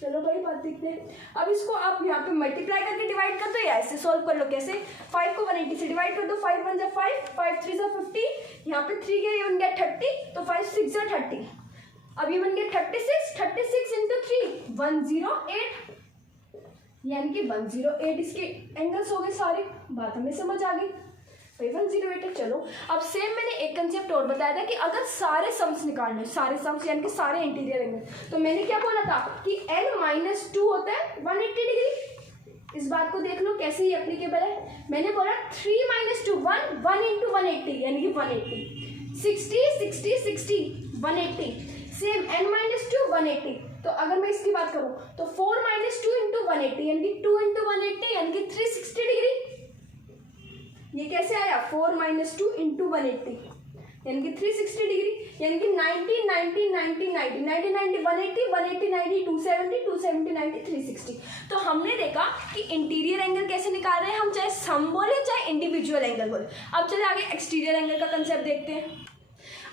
चलो भाई बात देखते हैं। अब इसको आप यहाँ पे मल्टीप्लाई करके डिवाइड कर दो या ऐसे सोल्व कर लो। कैसे 5 को 180 से डिवाइड कर दो, 5 1 = 5 5 3 = 50, यहाँ पे 3 गया ये बन गया 30, तो 5 6 = 30। अब ये बन गया 36 इंटू 3 108 यानी कि 108 इसके एंगल्स हो गए सारे। बात हमें समझ आ गई। 108 है। चलो अब सेम मैंने एक कंसेप्ट और बताया था कि अगर सारे सम्स निकालने, सारे सम्स यानी कि सारे इंटीरियर एंगल, तो मैंने क्या बोला था कि n-2 होता है 180 डिग्री। इस बात को देख लो कैसे ही एप्लीकेबल है। मैंने बोला 3 - 2 1 × 180 यानी कि 180, 60 60 60 180, सेम n-2 180। तो अगर मैं इसकी बात करूं तो 4 - 2 × 180 यानी कि 2 × 180 यानी कि 360 डिग्री। ये कैसे आया 4 - 2 × 180 यानी कि 360 डिग्री, यानी कि 90 90 90 90 90 90 180 180 90 270 270 90 360। तो हमने देखा कि इंटीरियर एंगल कैसे निकाल रहे हैं हम, चाहे सम बोले चाहे इंडिविजुअल एंगल बोले। अब चले आगे एक्सटीरियर एंगल का कंसेप्ट देखते हैं।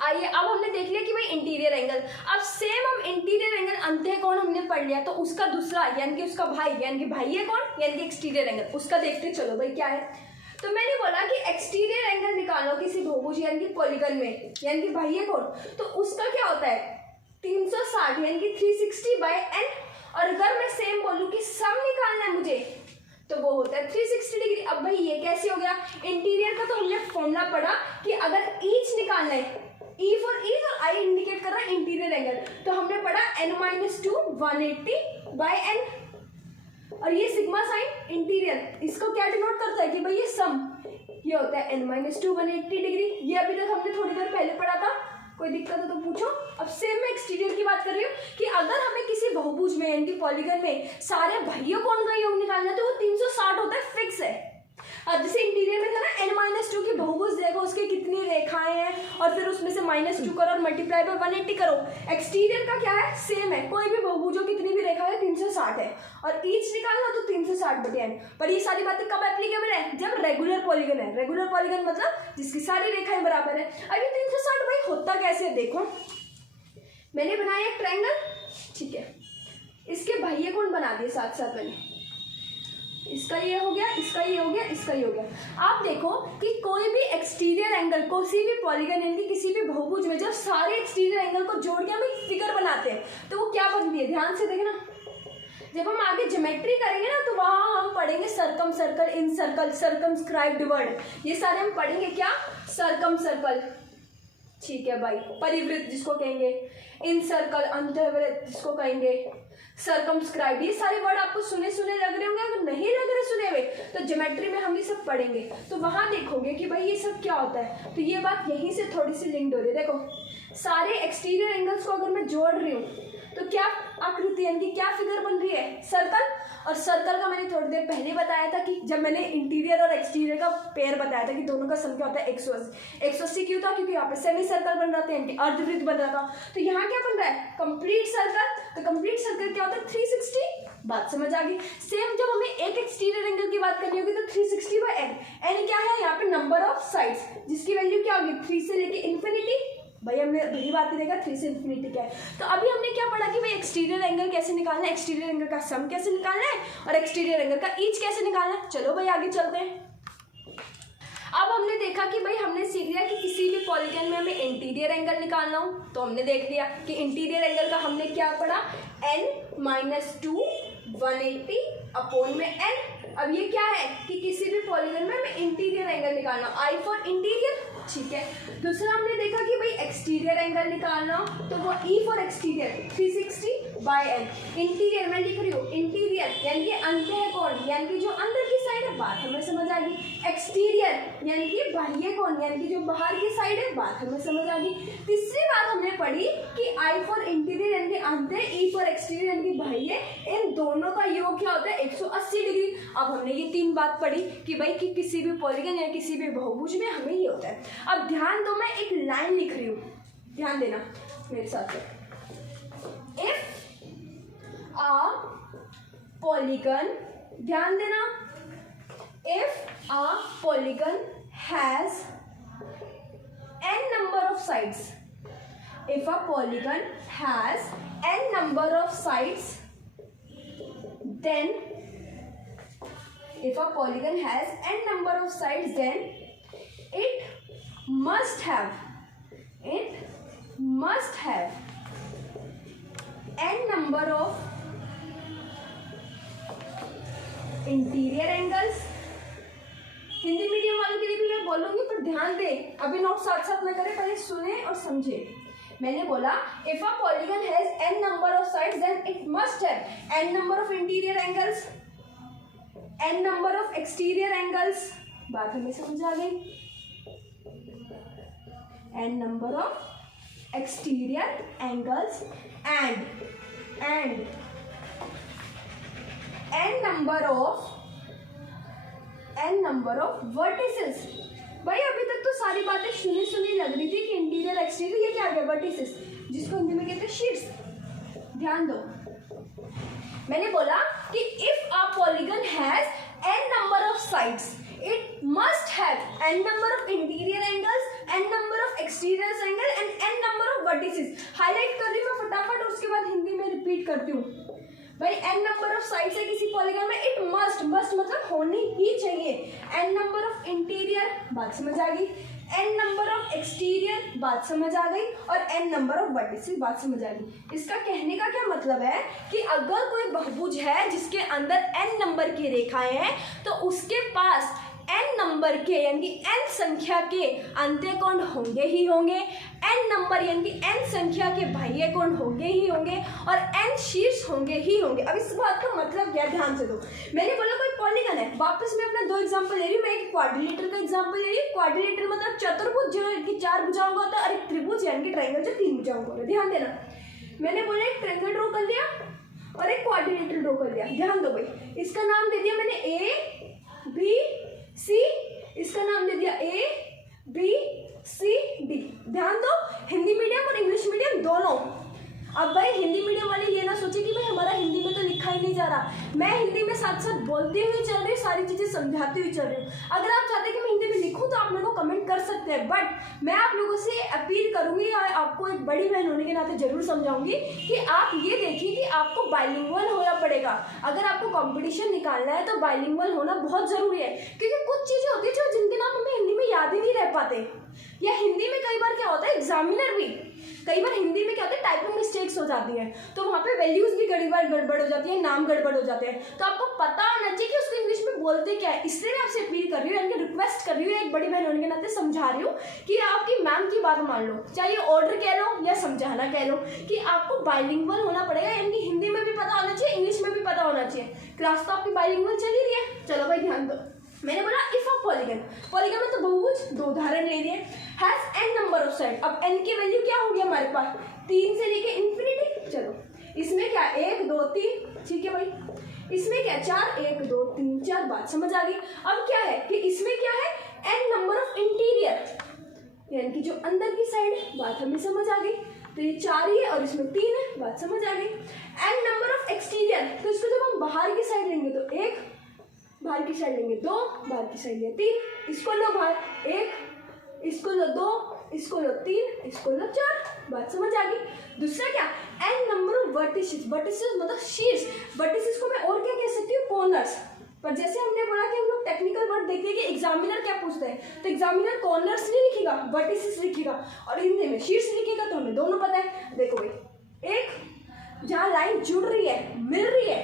आइए, अब हमने देख लिया कि भाई इंटीरियर एंगल, अब सेम हम इंटीरियर एंगल अंतः कोण हमने पढ़ लिया, तो उसका दूसरा यानी कि उसका भाई यानी कि बाह्य कोण यानी कि एक्सटीरियर एंगल, उसका देखते चलो भाई क्या है। तो मैंने बोला कि एक्सटीरियर एंगल निकालो किसी बहुभुज यानी कि पॉलीगन में यानी कि बाह्य कोण, तो उसका क्या होता है 360 यानी कि 360/n। और अगर मैं सेम बोलूँ कि सम निकालना है मुझे तो वो होता है 360 डिग्री। अब भाई ये कैसे हो गया, इंटीरियर का तो हमने फॉर्मूला पढ़ा कि अगर ईच निकालना है, ई फॉर ईच और आई इंडिकेट कर रहा है इंटीरियर एंगल, तो हमने पढ़ा n-2 180/n। और ये सिग्मा साइन इंटीरियर, इसको क्या डिनोट करता है कि भाई ये सम, ये होता है n-2 180 डिग्री। ये अभी तक हमने थोड़ी देर पहले पढ़ा था, कोई दिक्कत है तो पूछो। अब सेम मैं एक्सटीरियर की बात कर रही हूँ कि अगर हमें किसी बहुभुज में यानी कि पॉलीगन में सारे बाह्य कोण का योग निकालना है तो वो 360 होता है, फिक्स है। अब जैसे इंटीरियर में था ना n-2 की बहुभुज देखो उसकी कितनी रेखाएं हैं और फिर उसमें से -2 करो और मल्टीप्लाई बाय 180 करो। एक्सटीरियर का क्या है, सेम है, कोई भी बहुभुजों कितनी भी रेखा है 360 है, और ईच निकालना तो 360/n। पर ये सारी बातें कब एप्लीकेबल है, जब रेगुलर पॉलीगन है। रेगुलर पॉलीगन मतलब जिसकी सारी रेखाएं बराबर है। अब ये 360 भाई होता कैसे, देखो मैंने बनाया एक ट्रायंगल, ठीक है, इसके बाह्य कोण बना दिए साथ साथ मैंने, इसका ये हो गया, इसका ये हो गया, इसका ये हो गया। आप देखो कि कोई भी एक्सटीरियर एंगल किसी भी पॉलीगन यानी कि किसी भी बहुभुज में जब सारे एक्सटीरियर एंगल को जोड़ के हम एक फिगर बनाते हैं तो वो क्या बनती है, ध्यान से देखना। जब हम आगे ज्योमेट्री करेंगे ना तो वहां हम पढ़ेंगे सर्कम सर्कल, इन सर्कल, सर्कमस्क्राइब्ड वर्ड, ये सारे हम पढ़ेंगे। क्या, सर्कम सर्कल, ठीक है भाई, परिवृत्त जिसको कहेंगे, इन सर्कल, अंतर्वृत्त जिसको कहेंगे, सर्कमस्क्राइब, ये सारे वर्ड आपको सुने सुने लग रहे होंगे। अगर नहीं लग रहे सुने हुए तो ज्योमेट्री में हम ये सब पढ़ेंगे, तो वहां देखोगे कि भाई ये सब क्या होता है। तो ये बात यहीं से थोड़ी सी लिंक्ड हो रही है। देखो सारे एक्सटीरियर एंगल्स को अगर मैं जोड़ रही हूँ तो क्या आकृति यानी कि क्या फिगर बन रही है, सर्कल। और सर्कल का मैंने थोड़ी देर पहले बताया था कि जब मैंने इंटीरियर और एक्सटीरियर का पेयर बताया था कि दोनों का सम क्या होता है 180। 180 क्यों था, क्योंकि यहाँ पे सेमी सर्कल बन रहा था यानी कि अर्धवृत्त बन रहा था। तो यहाँ क्या बन रहा है, कंप्लीट सर्कल। तो कंप्लीट सर्कल क्या होता है 360, बात समझ आ गई। सेम जब हमें एक एक्सटीरियर एंगल की बात करनी होगी तो 360/n। n क्या है यहाँ पे, नंबर ऑफ साइड्स, जिसकी वैल्यू क्या होगी 3 से लेके इन्फिनिटी। भाई हमने बड़ी बात देखा 3 से इन्फिनिटी क्या है। तो अभी हमने क्या पढ़ा कि भाई एक्सटीरियर एंगल कैसे निकालना है, एक्सटीरियर एंगल का सम कैसे निकालना है और एक्सटीरियर एंगल का ईच कैसे निकालना है। चलो भाई आगे चलते हैं। अब हमने देखा कि भाई हमने सीख लिया कि किसी भी पॉलीगन में हमें इंटीरियर एंगल निकालना हो, तो हमने देख लिया कि इंटीरियर एंगल का हमने क्या पढ़ा, n-2 180/n। अब ये क्या है कि किसी भी पॉलीगन में हमें इंटीरियर एंगल निकालना, आई फॉर इंटीरियर, ठीक है। दूसरा हमने देखा कि भाई एक्सटीरियर एंगल निकालना हो तो वो E for exterior 360/n। Interior मैं लिख रही हूँ, इंटीरियर यानी कि अंतः कोण यानी कि जो अंदर की साइड है, बात हमें समझ आ गई। एक्सटीरियर यानी कि बाह्य कोण यानी कि जो बाहर की साइड है, बात हमें समझ आ गई। तीसरी बात हमने पढ़ी कि आई फॉर इंटीरियर यानी कि अंतः, ई फॉर एक्सटीरियर यानी कि बाह्य, इन दोनों का योग क्या होता है 180 डिग्री। अब हमने ये 3 बात पढ़ी कि भाई कि किसी भी पॉलीगन या किसी भी बहुभुज में हमें ये होता है। अब ध्यान दो, मैं एक लाइन लिख रही हूँ, ध्यान देना मेरे साथ। इफ आ पॉलीगन, ध्यान देना, if a polygon has n number of sides, if a polygon has n number of sides, then if a polygon has n number of sides, then it must have n number of interior angles. Hindi medium वालों के लिए भी मैं बोलूंगी ध्यान दें, अभी note साथ साथ में करें, पहले सुने और समझे। मैंने बोला if a polygon has n number of sides then it must have n number of interior angles, n number of exterior angles. बात हमें समझ आ गई? n number of exterior angles and n number of vertices. भाई अभी तक तो सारी बातें सुनी सुनी लग रही थी कि इंटीरियर एक्सटीरियर, ये क्या आ गया? वर्टिसेस, जिसको हिंदी में कहते हैं शीर्ष। ध्यान दो, मैंने बोला कि if a polygon has n number of sides it must have n number of interior angles, n number of exterior angle and n number of vertices. Highlight कर रही हूँ मैं फटाफट और उसके बाद हिंदी में रिपीट करती हूँ। भाई n नंबर ऑफ साइड्स है किसी पॉलीगन में, इट मस्ट मतलब होनी ही चाहिए n नंबर ऑफ इंटीरियर, बात समझ आ गई, n नंबर ऑफ एक्सटीरियर, बात समझ आ गई, और n नंबर ऑफ वर्टिसेस, बात समझ आ गई। इसका कहने का क्या मतलब है कि अगर कोई बहुभुज है जिसके अंदर n नंबर की रेखाएं हैं तो उसके पास n नंबर के यानी कि n संख्या के अंत्यकोण होंगे ही होंगे, n नंबर यानी कि n संख्या के बाह्य कोण होंगे ही होंगे, और n शीर्ष होंगे ही होंगे। अब इस बात का मतलब क्या, ध्यान से दो। मैंने बोला कोई पॉलीगन है, वापस मैं अपना 2 एग्जांपल ले रही हूँ। मैं एक क्वाड्रिलेटर का एग्जांपल ले रही हूँ। क्वाड्रिलेटर मतलब चतुर्भुज जो कि 4 भुजाओं का होता है, और एक त्रिभुज यानी कि ट्रायंगल जो 3 भुजाओं का होता है। ध्यान देना, मैंने बोला एक ट्रायंगल ड्रॉ कर लिया और एक क्वाड्रिलेटर ड्रॉ कर लिया। ध्यान दो भाई, इसका नाम दे दिया मैंने A B C, इसका नाम दे दिया A B C D। ध्यान दो, हिंदी मीडियम और इंग्लिश मीडियम दोनों। अब भाई हिंदी मीडियम वाले ये ना सोचे कि भाई हमारा हिंदी में तो लिखा ही नहीं जा रहा, मैं हिंदी में साथ साथ बोलती हुई चल रही हूँ, सारी चीज़ें समझाती हुई चल रही हूँ। अगर आप चाहते हैं कि मैं हिंदी में लिखूँ तो आप मेरे को कमेंट कर सकते हैं, बट मैं आप लोगों से अपील करूँगी और आपको एक बड़ी बहन होने के नाते जरूर समझाऊंगी कि आप ये देखिए कि आपको बाइलिंगुअल होना पड़ेगा। अगर आपको कॉम्पिटिशन निकालना है तो बाइलिंगुअल होना बहुत ज़रूरी है, क्योंकि कुछ चीज़ें होती है जिनके नाम हमें हिंदी में याद ही नहीं रह पाते, या हिंदी में कई बार क्या होता है एग्जामिनर भी कई बार हिंदी में क्या होता है टाइपिंग मिस्टेक्स हो जाती हैं, तो वहाँ पे वैल्यूज भी कई बार गड़बड़ हो जाती है, नाम गड़बड़ हो जाते हैं। तो आपको पता होना चाहिए कि उसको इंग्लिश में बोलते क्या है। इसलिए मैं आपसे अपील कर रही हूँ, यानी रिक्वेस्ट कर रही हूँ, एक बड़ी बहन होने के नाते समझा रही हूँ कि आपकी मैम की बात मान लो, चाहे ऑर्डर कह लो या समझाना कह लो, कि आपको बाइलिंगुअल होना पड़ेगा, यानी कि हिंदी में भी पता होना चाहिए, इंग्लिश में भी पता होना चाहिए। क्लास तो आपकी बाइलिंगुअल चली रही है। चलो भाई ध्यान दो, मैंने बोला इफ अ पॉलीगन, पॉलीगन में तो बहुभुज, 2 उदाहरण ले लिए, has n number of side. अब n की वैल्यू क्या होगी हमारे पास, 3 से लेके इंफिनिटी। चलो इसमें क्या 1 2 3, ठीक है भाई, इसमें क्या 4 1 2 3 4, बात समझ आ गई। अब क्या है कि इसमें क्या है n नंबर ऑफ इंटीरियर, यानी कि जो अंदर की साइड, बात हमें समझ आ गई। तो ये 4 ही है और इसमें 3 है, बात समझ आ गई। n नंबर ऑफ एक्सटीरियर, तो इसको जब हम बाहर की साइड लेंगे तो 1, बाहर की साइड लेंगे 2, बाहर की साइड लेंगे 3, इसको लो बाहर 1, इसको लो 2, इसको लो 3, इसको लो 4, बात समझ आ गई। दूसरा क्या n number of vertices, vertices मतलब शीर्ष, वर्टिसेस को मैं और क्या कह सकती हूँ, कॉर्नर्स। पर जैसे हमने बोला कि हम लोग टेक्निकल वर्ड देखते हैं कि एग्जामिनर क्या पूछता है, तो एग्जामिनर कॉर्नर्स नहीं लिखेगा, वर्टिसेस लिखेगा, और हिंदी में शीर्ष लिखेगा, तो हमें दोनों पता है। देखो भाई, एक जहाँ लाइन जुड़ रही है, मिल रही है,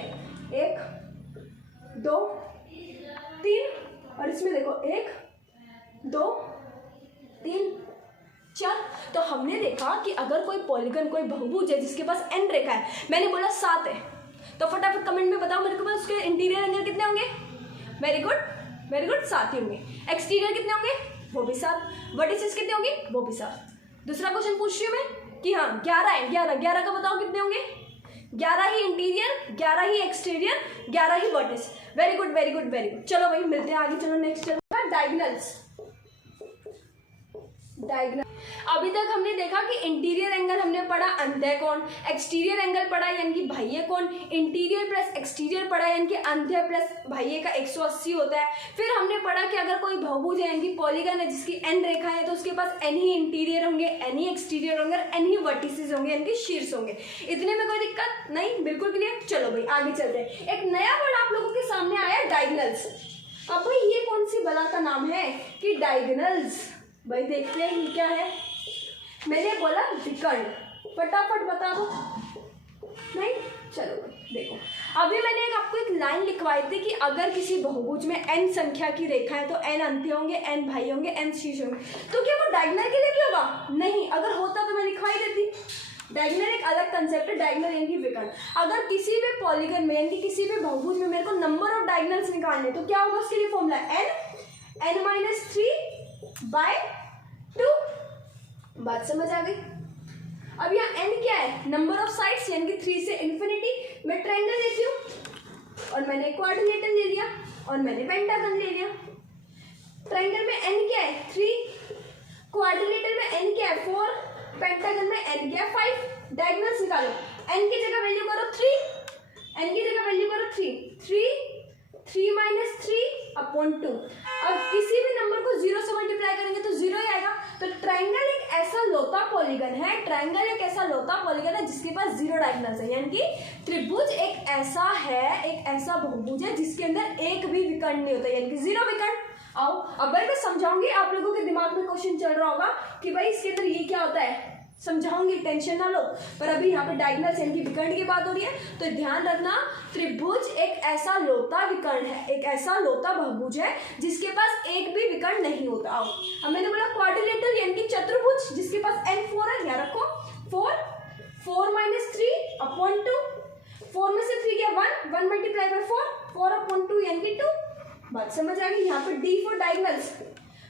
1 2 3, और इसमें देखो 1 2 3 4। तो हमने देखा कि अगर कोई पॉलीगन, कोई बहुभुज है जिसके पास n रेखा है, मैंने बोला 7 है, तो फटाफट कमेंट में बताओ मेरे को पास उसके इंटीरियर एंगल कितने होंगे। वेरी गुड 7 ही होंगे। एक्सटीरियर कितने होंगे, वो भी 7। वर्टिसेस कितने होंगे, वो भी 7। दूसरा क्वेश्चन पूछ रही हूँ मैं कि हाँ 11 है, 11 का बताओ कितने होंगे, 11 ही इंटीरियर, 11 ही एक्सटीरियर, 11 ही वर्टिस। Very good. चलो भाई मिलते हैं आगे। चलो नेक्स्ट डायगोनल्स। अभी तक हमने देखा कि इंटीरियर एंगल हमने पढ़ा अंत्यकोण, एक्सटीरियर एंगल पढ़ा यानी कि बाह्य कोण, इंटीरियर प्लस एक्सटीरियर पढ़ा यानी कि अंत्य प्लस बाह्य का 180 होता है। फिर हमने पढ़ा कि अगर कोई बहुभुज है यानी कि पॉलीगन है जिसकी n रेखा है, तो उसके पास n ही इंटीरियर होंगे, n ही एक्सटीरियर होंगे और n ही वर्टिसेस होंगे यानी कि शीर्ष होंगे। इतने में कोई दिक्कत नहीं, बिल्कुल क्लियर। चलो भाई आगे चलते हैं। एक नया वर्ड आप लोगों के सामने आया, डायगोनल्स। अब भाई ये कौन सी बला का नाम है कि डायगोनल्स, भाई देखते हैं ये क्या है। मैंने बोला विकर्ण, फटाफट बता दो नहीं, चलो देखो, अभी मैंने आपको एक लाइन लिखवाई थी कि अगर किसी बहुभुज में n संख्या की रेखा है तो n अंत्य होंगे, n भाई होंगे, n शीर्ष होंगे, तो क्या वो डायगोनल के लिए भी होगा? नहीं, अगर होता तो मैं लिखवाई देती। डायगोनल एक अलग कंसेप्ट है, डायगोनल यानी कि विकर्ण। अगर किसी भी पॉलीगन में यानी कि किसी भी बहुभुज में मेरे को नंबर ऑफ डायगोनल्स निकालने, तो क्या होगा उसके लिए फॉर्मूला? n-3/2। बात समझ आ गई? अब यहाँ n क्या है? नंबर ऑफ साइड्स यानी कि 3 से इन्फिनिटी। मैं ट्रायंगल लेती हूँ और मैंने क्वाड्रिलेटरल ले लिया और मैंने पेंटागन ले लिया। ट्रायंगल में n क्या है? 3, क्वाड्रिलेटरल में n क्या है? 4, पेंटागन में n क्या है? 5। डायगोनल्स निकालो। n की जगह वैल्यू करो 3, n की जगह वैल्यू करो 3 माइनस 3/2। अब किसी भी नंबर को 0 से मल्टीप्लाई करेंगे तो 0 ही आएगा। तो ट्रायंगल एक ऐसा लौता पॉलीगन है, ट्रायंगल एक ऐसा लौता पॉलीगन है जिसके पास 0 डायगोनल्स है, यानी कि त्रिभुज एक ऐसा है, एक ऐसा बहुभुज है जिसके अंदर एक भी विकर्ण नहीं होता, यानी कि 0 विकर्ण। आओ अब भाई मैं समझाऊंगी, आप लोगों के दिमाग में क्वेश्चन चल रहा होगा कि भाई इसके अंदर ये क्या होता है, समझाऊंगी, टेंशन ना लो। पर अभी यहाँ पे डायगोनल्स यानी कि विकर्ण की बात हो रही है, तो ध्यान रखना त्रिभुज एक ऐसा लौता विकर्ण है, एक ऐसा लौता बहुभुज है जिसके पास एक भी विकर्ण नहीं होता। आओ अब मैंने बोला क्वाड्रिलेटरल यानी कि चतुर्भुज जिसके पास n4 है, यहाँ रखो 4 माइनस 3/2। 4 में से 3 गया 1 मल्टीप्लाई बाय 4/2 यानी कि 2। बात समझ आ गई? यहाँ पे D फॉर डायगोनल्स।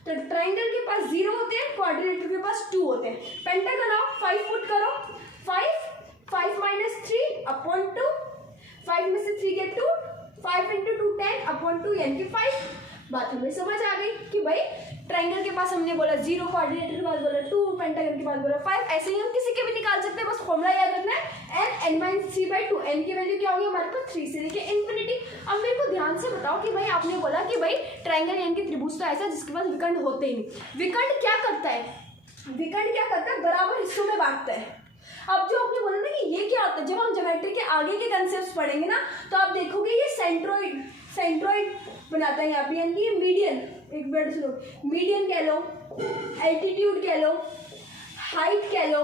तो ट्रायंगल के पास 0 होते हैं, क्वाड्रिलेटरल के पास 2 होते हैं। पेंटागन आओ 5 पुट करो, 5 माइनस 3/2, 5 में से 3 गया 2, 5 × 2 10/2 यानी कि 5। बात हमें समझ आ गई कि भाई ट्रायंगल के पास हमने बोला 0, क्वाड्रिलेटरल के पास बोला 2, पेंटागन के पास बोला 5। ऐसे ही हम किसी के भी निकाल सकते हैं, बस फॉर्मूला याद रखना है n-3/2। n की वैल्यू क्या होगी हमारे पास? 3 से लेके इन्फिनिटी। अब मेरे को ध्यान से बताओ कि भाई आपने बोला कि भाई ट्रायंगल यानी कि त्रिभुज तो ऐसा जिसके पास विकर्ण होते ही नहीं। विकर्ण क्या करता है? विकर्ण क्या करता है? बराबर हिस्सों में बांटता है। अब जो आपने बोला ना कि ये क्या होता है, जब हम ज्योमेट्री के आगे के कंसेप्ट पढ़ेंगे ना तो आप देखोगे ये सेंट्रोइड बनाता है यहाँ पे, यानी कि मीडियन, एक मिनट सुनो, मीडियन कह लो, एल्टीट्यूड कह लो, हाइट कह लो,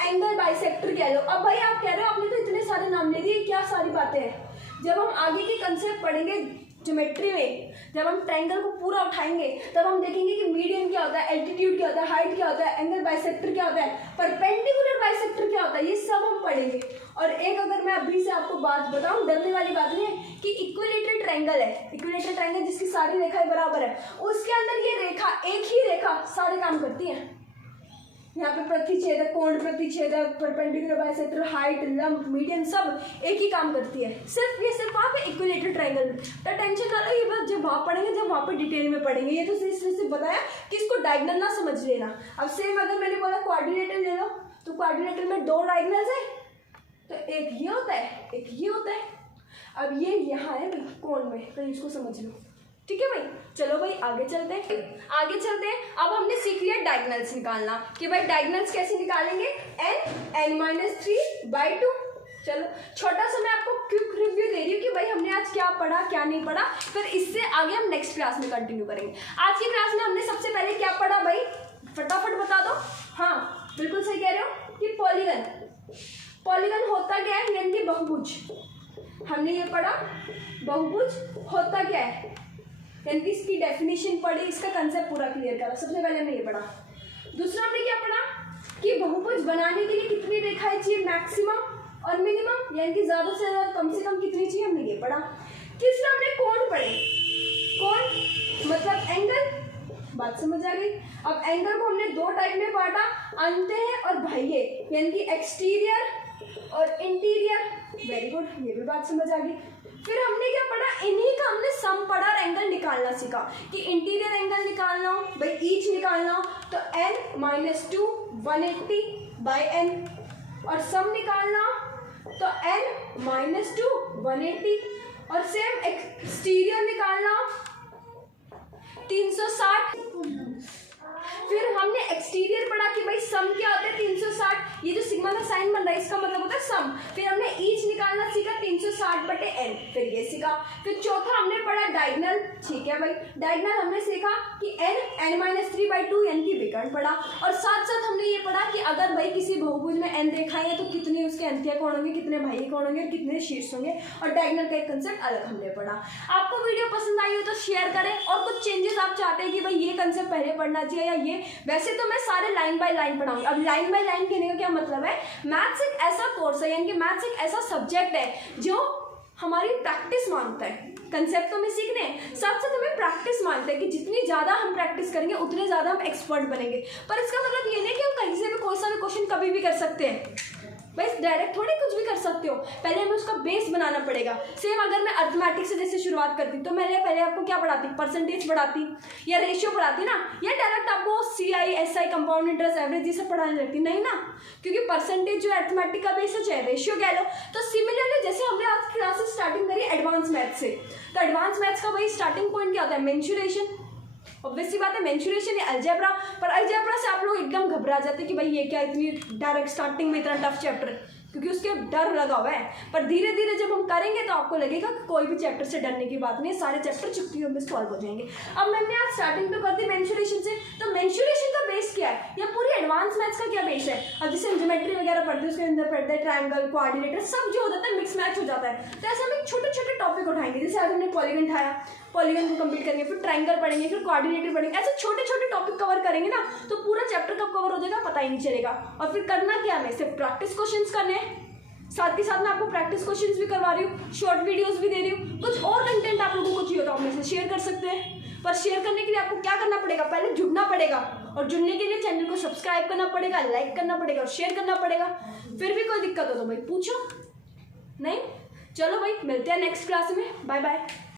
एंगल बाइसेक्टर कह लो। अब भाई आप कह रहे हो आपने तो इतने सारे नाम ले दिए, क्या सारी बातें हैं। जब हम आगे के कंसेप्ट पढ़ेंगे ज्योमेट्री में, जब हम ट्रायंगल को पूरा उठाएंगे तब हम देखेंगे कि मीडियन क्या होता है, एल्टीट्यूड क्या होता है, हाइट क्या होता है, एंगल बाइसेक्टर क्या होता है, परपेंडिकुलर बाइसेक्टर क्या होता है, ये सब हम पढ़ेंगे। और एक अगर मैं अभी से आपको बात बताऊं, डरने वाली बात नहीं है, कि इक्विलेटरल ट्रायंगल है, इक्विलेटरल ट्रायंगल जिसकी सारी रेखाएं बराबर है, उसके अंदर ये रेखा, एक ही रेखा सारे काम करती है। यहाँ पे प्रतिच्छेदक, कोण प्रतिच्छेदक, परपेंडिकुलर बाइसेक्टर, हाइट, लंब, मीडियन सब एक ही काम करती है। सिर्फ वहाँ पे इक्विलेटरल ट्रायंगल। तो टेंशन ना लो, ये बात जब वहाँ पढ़ेंगे, जब वहाँ पे डिटेल में पढ़ेंगे। ये तो सिर्फ बताया कि इसको डायगोनल ना समझ लेना। अब सेम अगर मैंने बोला क्वाड्रिलेटरल ले लो, तो क्वाड्रिलेटरल में 2 डायगोनल्स है, तो एक ये होता है, एक ये होता है। अब ये यहाँ है कोण में, तो इसको समझ लो, ठीक है भाई। चलो भाई आगे चलते हैं। अब हमने सीख लिया डायगोनल्स निकालना, कि भाई डायगोनल्स कैसे निकालेंगे, n-3/2। चलो छोटा सा मैं आपको क्विक रिव्यू दे रही हूँ कि भाई हमने आज क्या पढ़ा क्या नहीं पढ़ा, फिर इससे आगे हम नेक्स्ट क्लास में कंटिन्यू करेंगे। आज की क्लास में हमने सबसे पहले क्या पढ़ा भाई, फटाफट बता दो। हाँ बिल्कुल सही कह रहे हो कि पॉलीगन होता क्या है, यानी कि बहुभुज। हमने ये पढ़ा बहुभुज होता क्या है, यानी कि इसकी डेफिनेशन पढ़ी, इसका कंसेप्ट पूरा क्लियर करा। सबसे पहले हमने ये पढ़ा। दूसरा हमने क्या पढ़ा कि बहुभुज बनाने के लिए कितनी रेखाएं चाहिए, मैक्सिमम और मिनिमम, यानी कि ज्यादा से ज्यादा कम से कम कितनी चाहिए, हमने ये पढ़ा। तीसरा हमने कोण पढ़े, कोण मतलब एंगल। बात समझ आ गई? अब एंगल को हमने 2 टाइप में बांटा, अंत्य और बाह्य, यानी कि एक्सटीरियर और इंटीरियर। वेरी गुड, ये भी बात समझ आ गई। फिर हमने क्या पढ़ा, इन्हीं का हमने सम पढ़ा और एंगल निकालना सीखा कि इंटीरियर एंगल निकालना हो भाई, ईच निकालना हो तो n-2 180/n, और सम निकालना हो तो n-2 180, और सेम एक्सटीरियर निकालना हो 360। फिर हमने एक्सटीरियर पढ़ा कि भाई सम क्या होता है 360, ये जो सिग्मा का साइन बन रहा है इसका मतलब होता है सम, फिर हमने ईच निकालना सीखा 360/n, फिर ये सीखा। फिर चौथा हमने पढ़ा डायगनल, ठीक है भाई, डायगनल हमने सीखा कि n-3/2 n की विकर्ण पढ़ा, और साथ साथ हमने ये पढ़ा कि अगर भाई किसी बहुभुज में n देखा है तो कितने उसके अंत्य कोण होंगे, कितने बाह्य कोण होंगे, कितने शीर्ष होंगे, और डायगनल का एक कंसेप्ट अलग हमने पढ़ा। आपको वीडियो पसंद आई हो तो शेयर करें, और कुछ चेंजेस आप चाहते हैं कि भाई ये कंसेप्ट पहले पढ़ना चाहिए या ये, वैसे तो मैं सारे लाइन बाय लाइन पढ़ाऊंगी। अब लाइन बाय लाइन कहने का क्या मतलब है, मैथ्स एक ऐसा कोर्स है, यानी कि मैथ्स एक ऐसा सब्जेक्ट है जो हमारी प्रैक्टिस मांगता है। कंसेप्ट तो हमें सीखने हैं, साथ साथ हमें प्रैक्टिस मांगता है कि जितनी ज़्यादा हम प्रैक्टिस करेंगे उतने ज़्यादा हम एक्सपर्ट बनेंगे। पर इसका मतलब ये नहीं कि हम कहीं से भी कोई सा भी क्वेश्चन कभी भी कर सकते हैं, बस डायरेक्ट थोड़ी कुछ भी कर सकते हो, पहले हमें उसका बेस बनाना पड़ेगा। सेम अगर मैं अर्थमेटिक से जैसे शुरुआत करती तो मैं पहले आपको क्या पढ़ाती, परसेंटेज पढ़ाती या रेशियो पढ़ाती ना, या डायरेक्ट आपको CI SI compound interest average ये सब पढ़ाने लगती, नहीं ना, क्योंकि परसेंटेज जो अर्थमेटिक का बेस है, चाहे रेशियो कह लो। तो सिमिलरली जैसे हमने आज की क्लासेस स्टार्टिंग करी एडवांस मैथ्स से, तो एडवांस मैथ्स का वही स्टार्टिंग पॉइंट क्या होता है, मेंसुरेशन। ऑब्वियसली बात है, मेंसुरेशन या अलजेब्रा, पर अलजेब्रा से आप लोग एकदम घबरा जाते हैं कि भाई ये क्या इतनी डायरेक्ट स्टार्टिंग में इतना टफ चैप्टर, क्योंकि उसके डर लगा हुआ है। पर धीरे धीरे जब हम करेंगे तो आपको लगेगा कि कोई भी चैप्टर से डरने की बात नहीं है, सारे चैप्टर चुटकियों में सॉल्व हो जाएंगे। अब मैंने आज स्टार्टिंग तो कर दी मेंसुरेशन से, तो मेंसुरेशन का बेस क्या है, या पूरी एडवांस मैथ्स का क्या बेस है। अब जैसे हम ज्योमेट्री वगैरह पढ़ते हैं, उसके अंदर पढ़ते हैं ट्रायंगल, कोऑर्डिनेटर, सब जो हो जाता है मिक्स मैच हो जाता है। तो ऐसे हम एक छोटे छोटे टॉपिक उठाएंगे, जैसे आज हमने पॉलीगन उठाया, पॉलीगन को कंप्लीट करेंगे, फिर ट्रायंगल पढ़ेंगे, फिर कोऑर्डिनेटर पढ़ेंगे, ऐसे छोटे छोटे टॉपिक कवर करेंगे ना, तो पूरा चैप्टर कब कवर हो जाएगा पता ही नहीं चलेगा। और फिर करना क्या है, सिर्फ प्रैक्टिस क्वेश्चंस करने हैं, साथ ही साथ मैं आपको प्रैक्टिस क्वेश्चंस भी करवा रही हूँ, शॉर्ट वीडियोस भी दे रही हूँ। कुछ और कंटेंट आप लोगों को चाहिए तो आप मेरे से शेयर कर सकते हैं, पर शेयर करने के लिए आपको क्या करना पड़ेगा, पहले जुड़ना पड़ेगा, और जुड़ने के लिए चैनल को सब्सक्राइब करना पड़ेगा, लाइक करना पड़ेगा और शेयर करना पड़ेगा। फिर भी कोई दिक्कत हो तो भाई पूछो, नहीं चलो भाई मिलते हैं नेक्स्ट क्लास में, बाय बाय।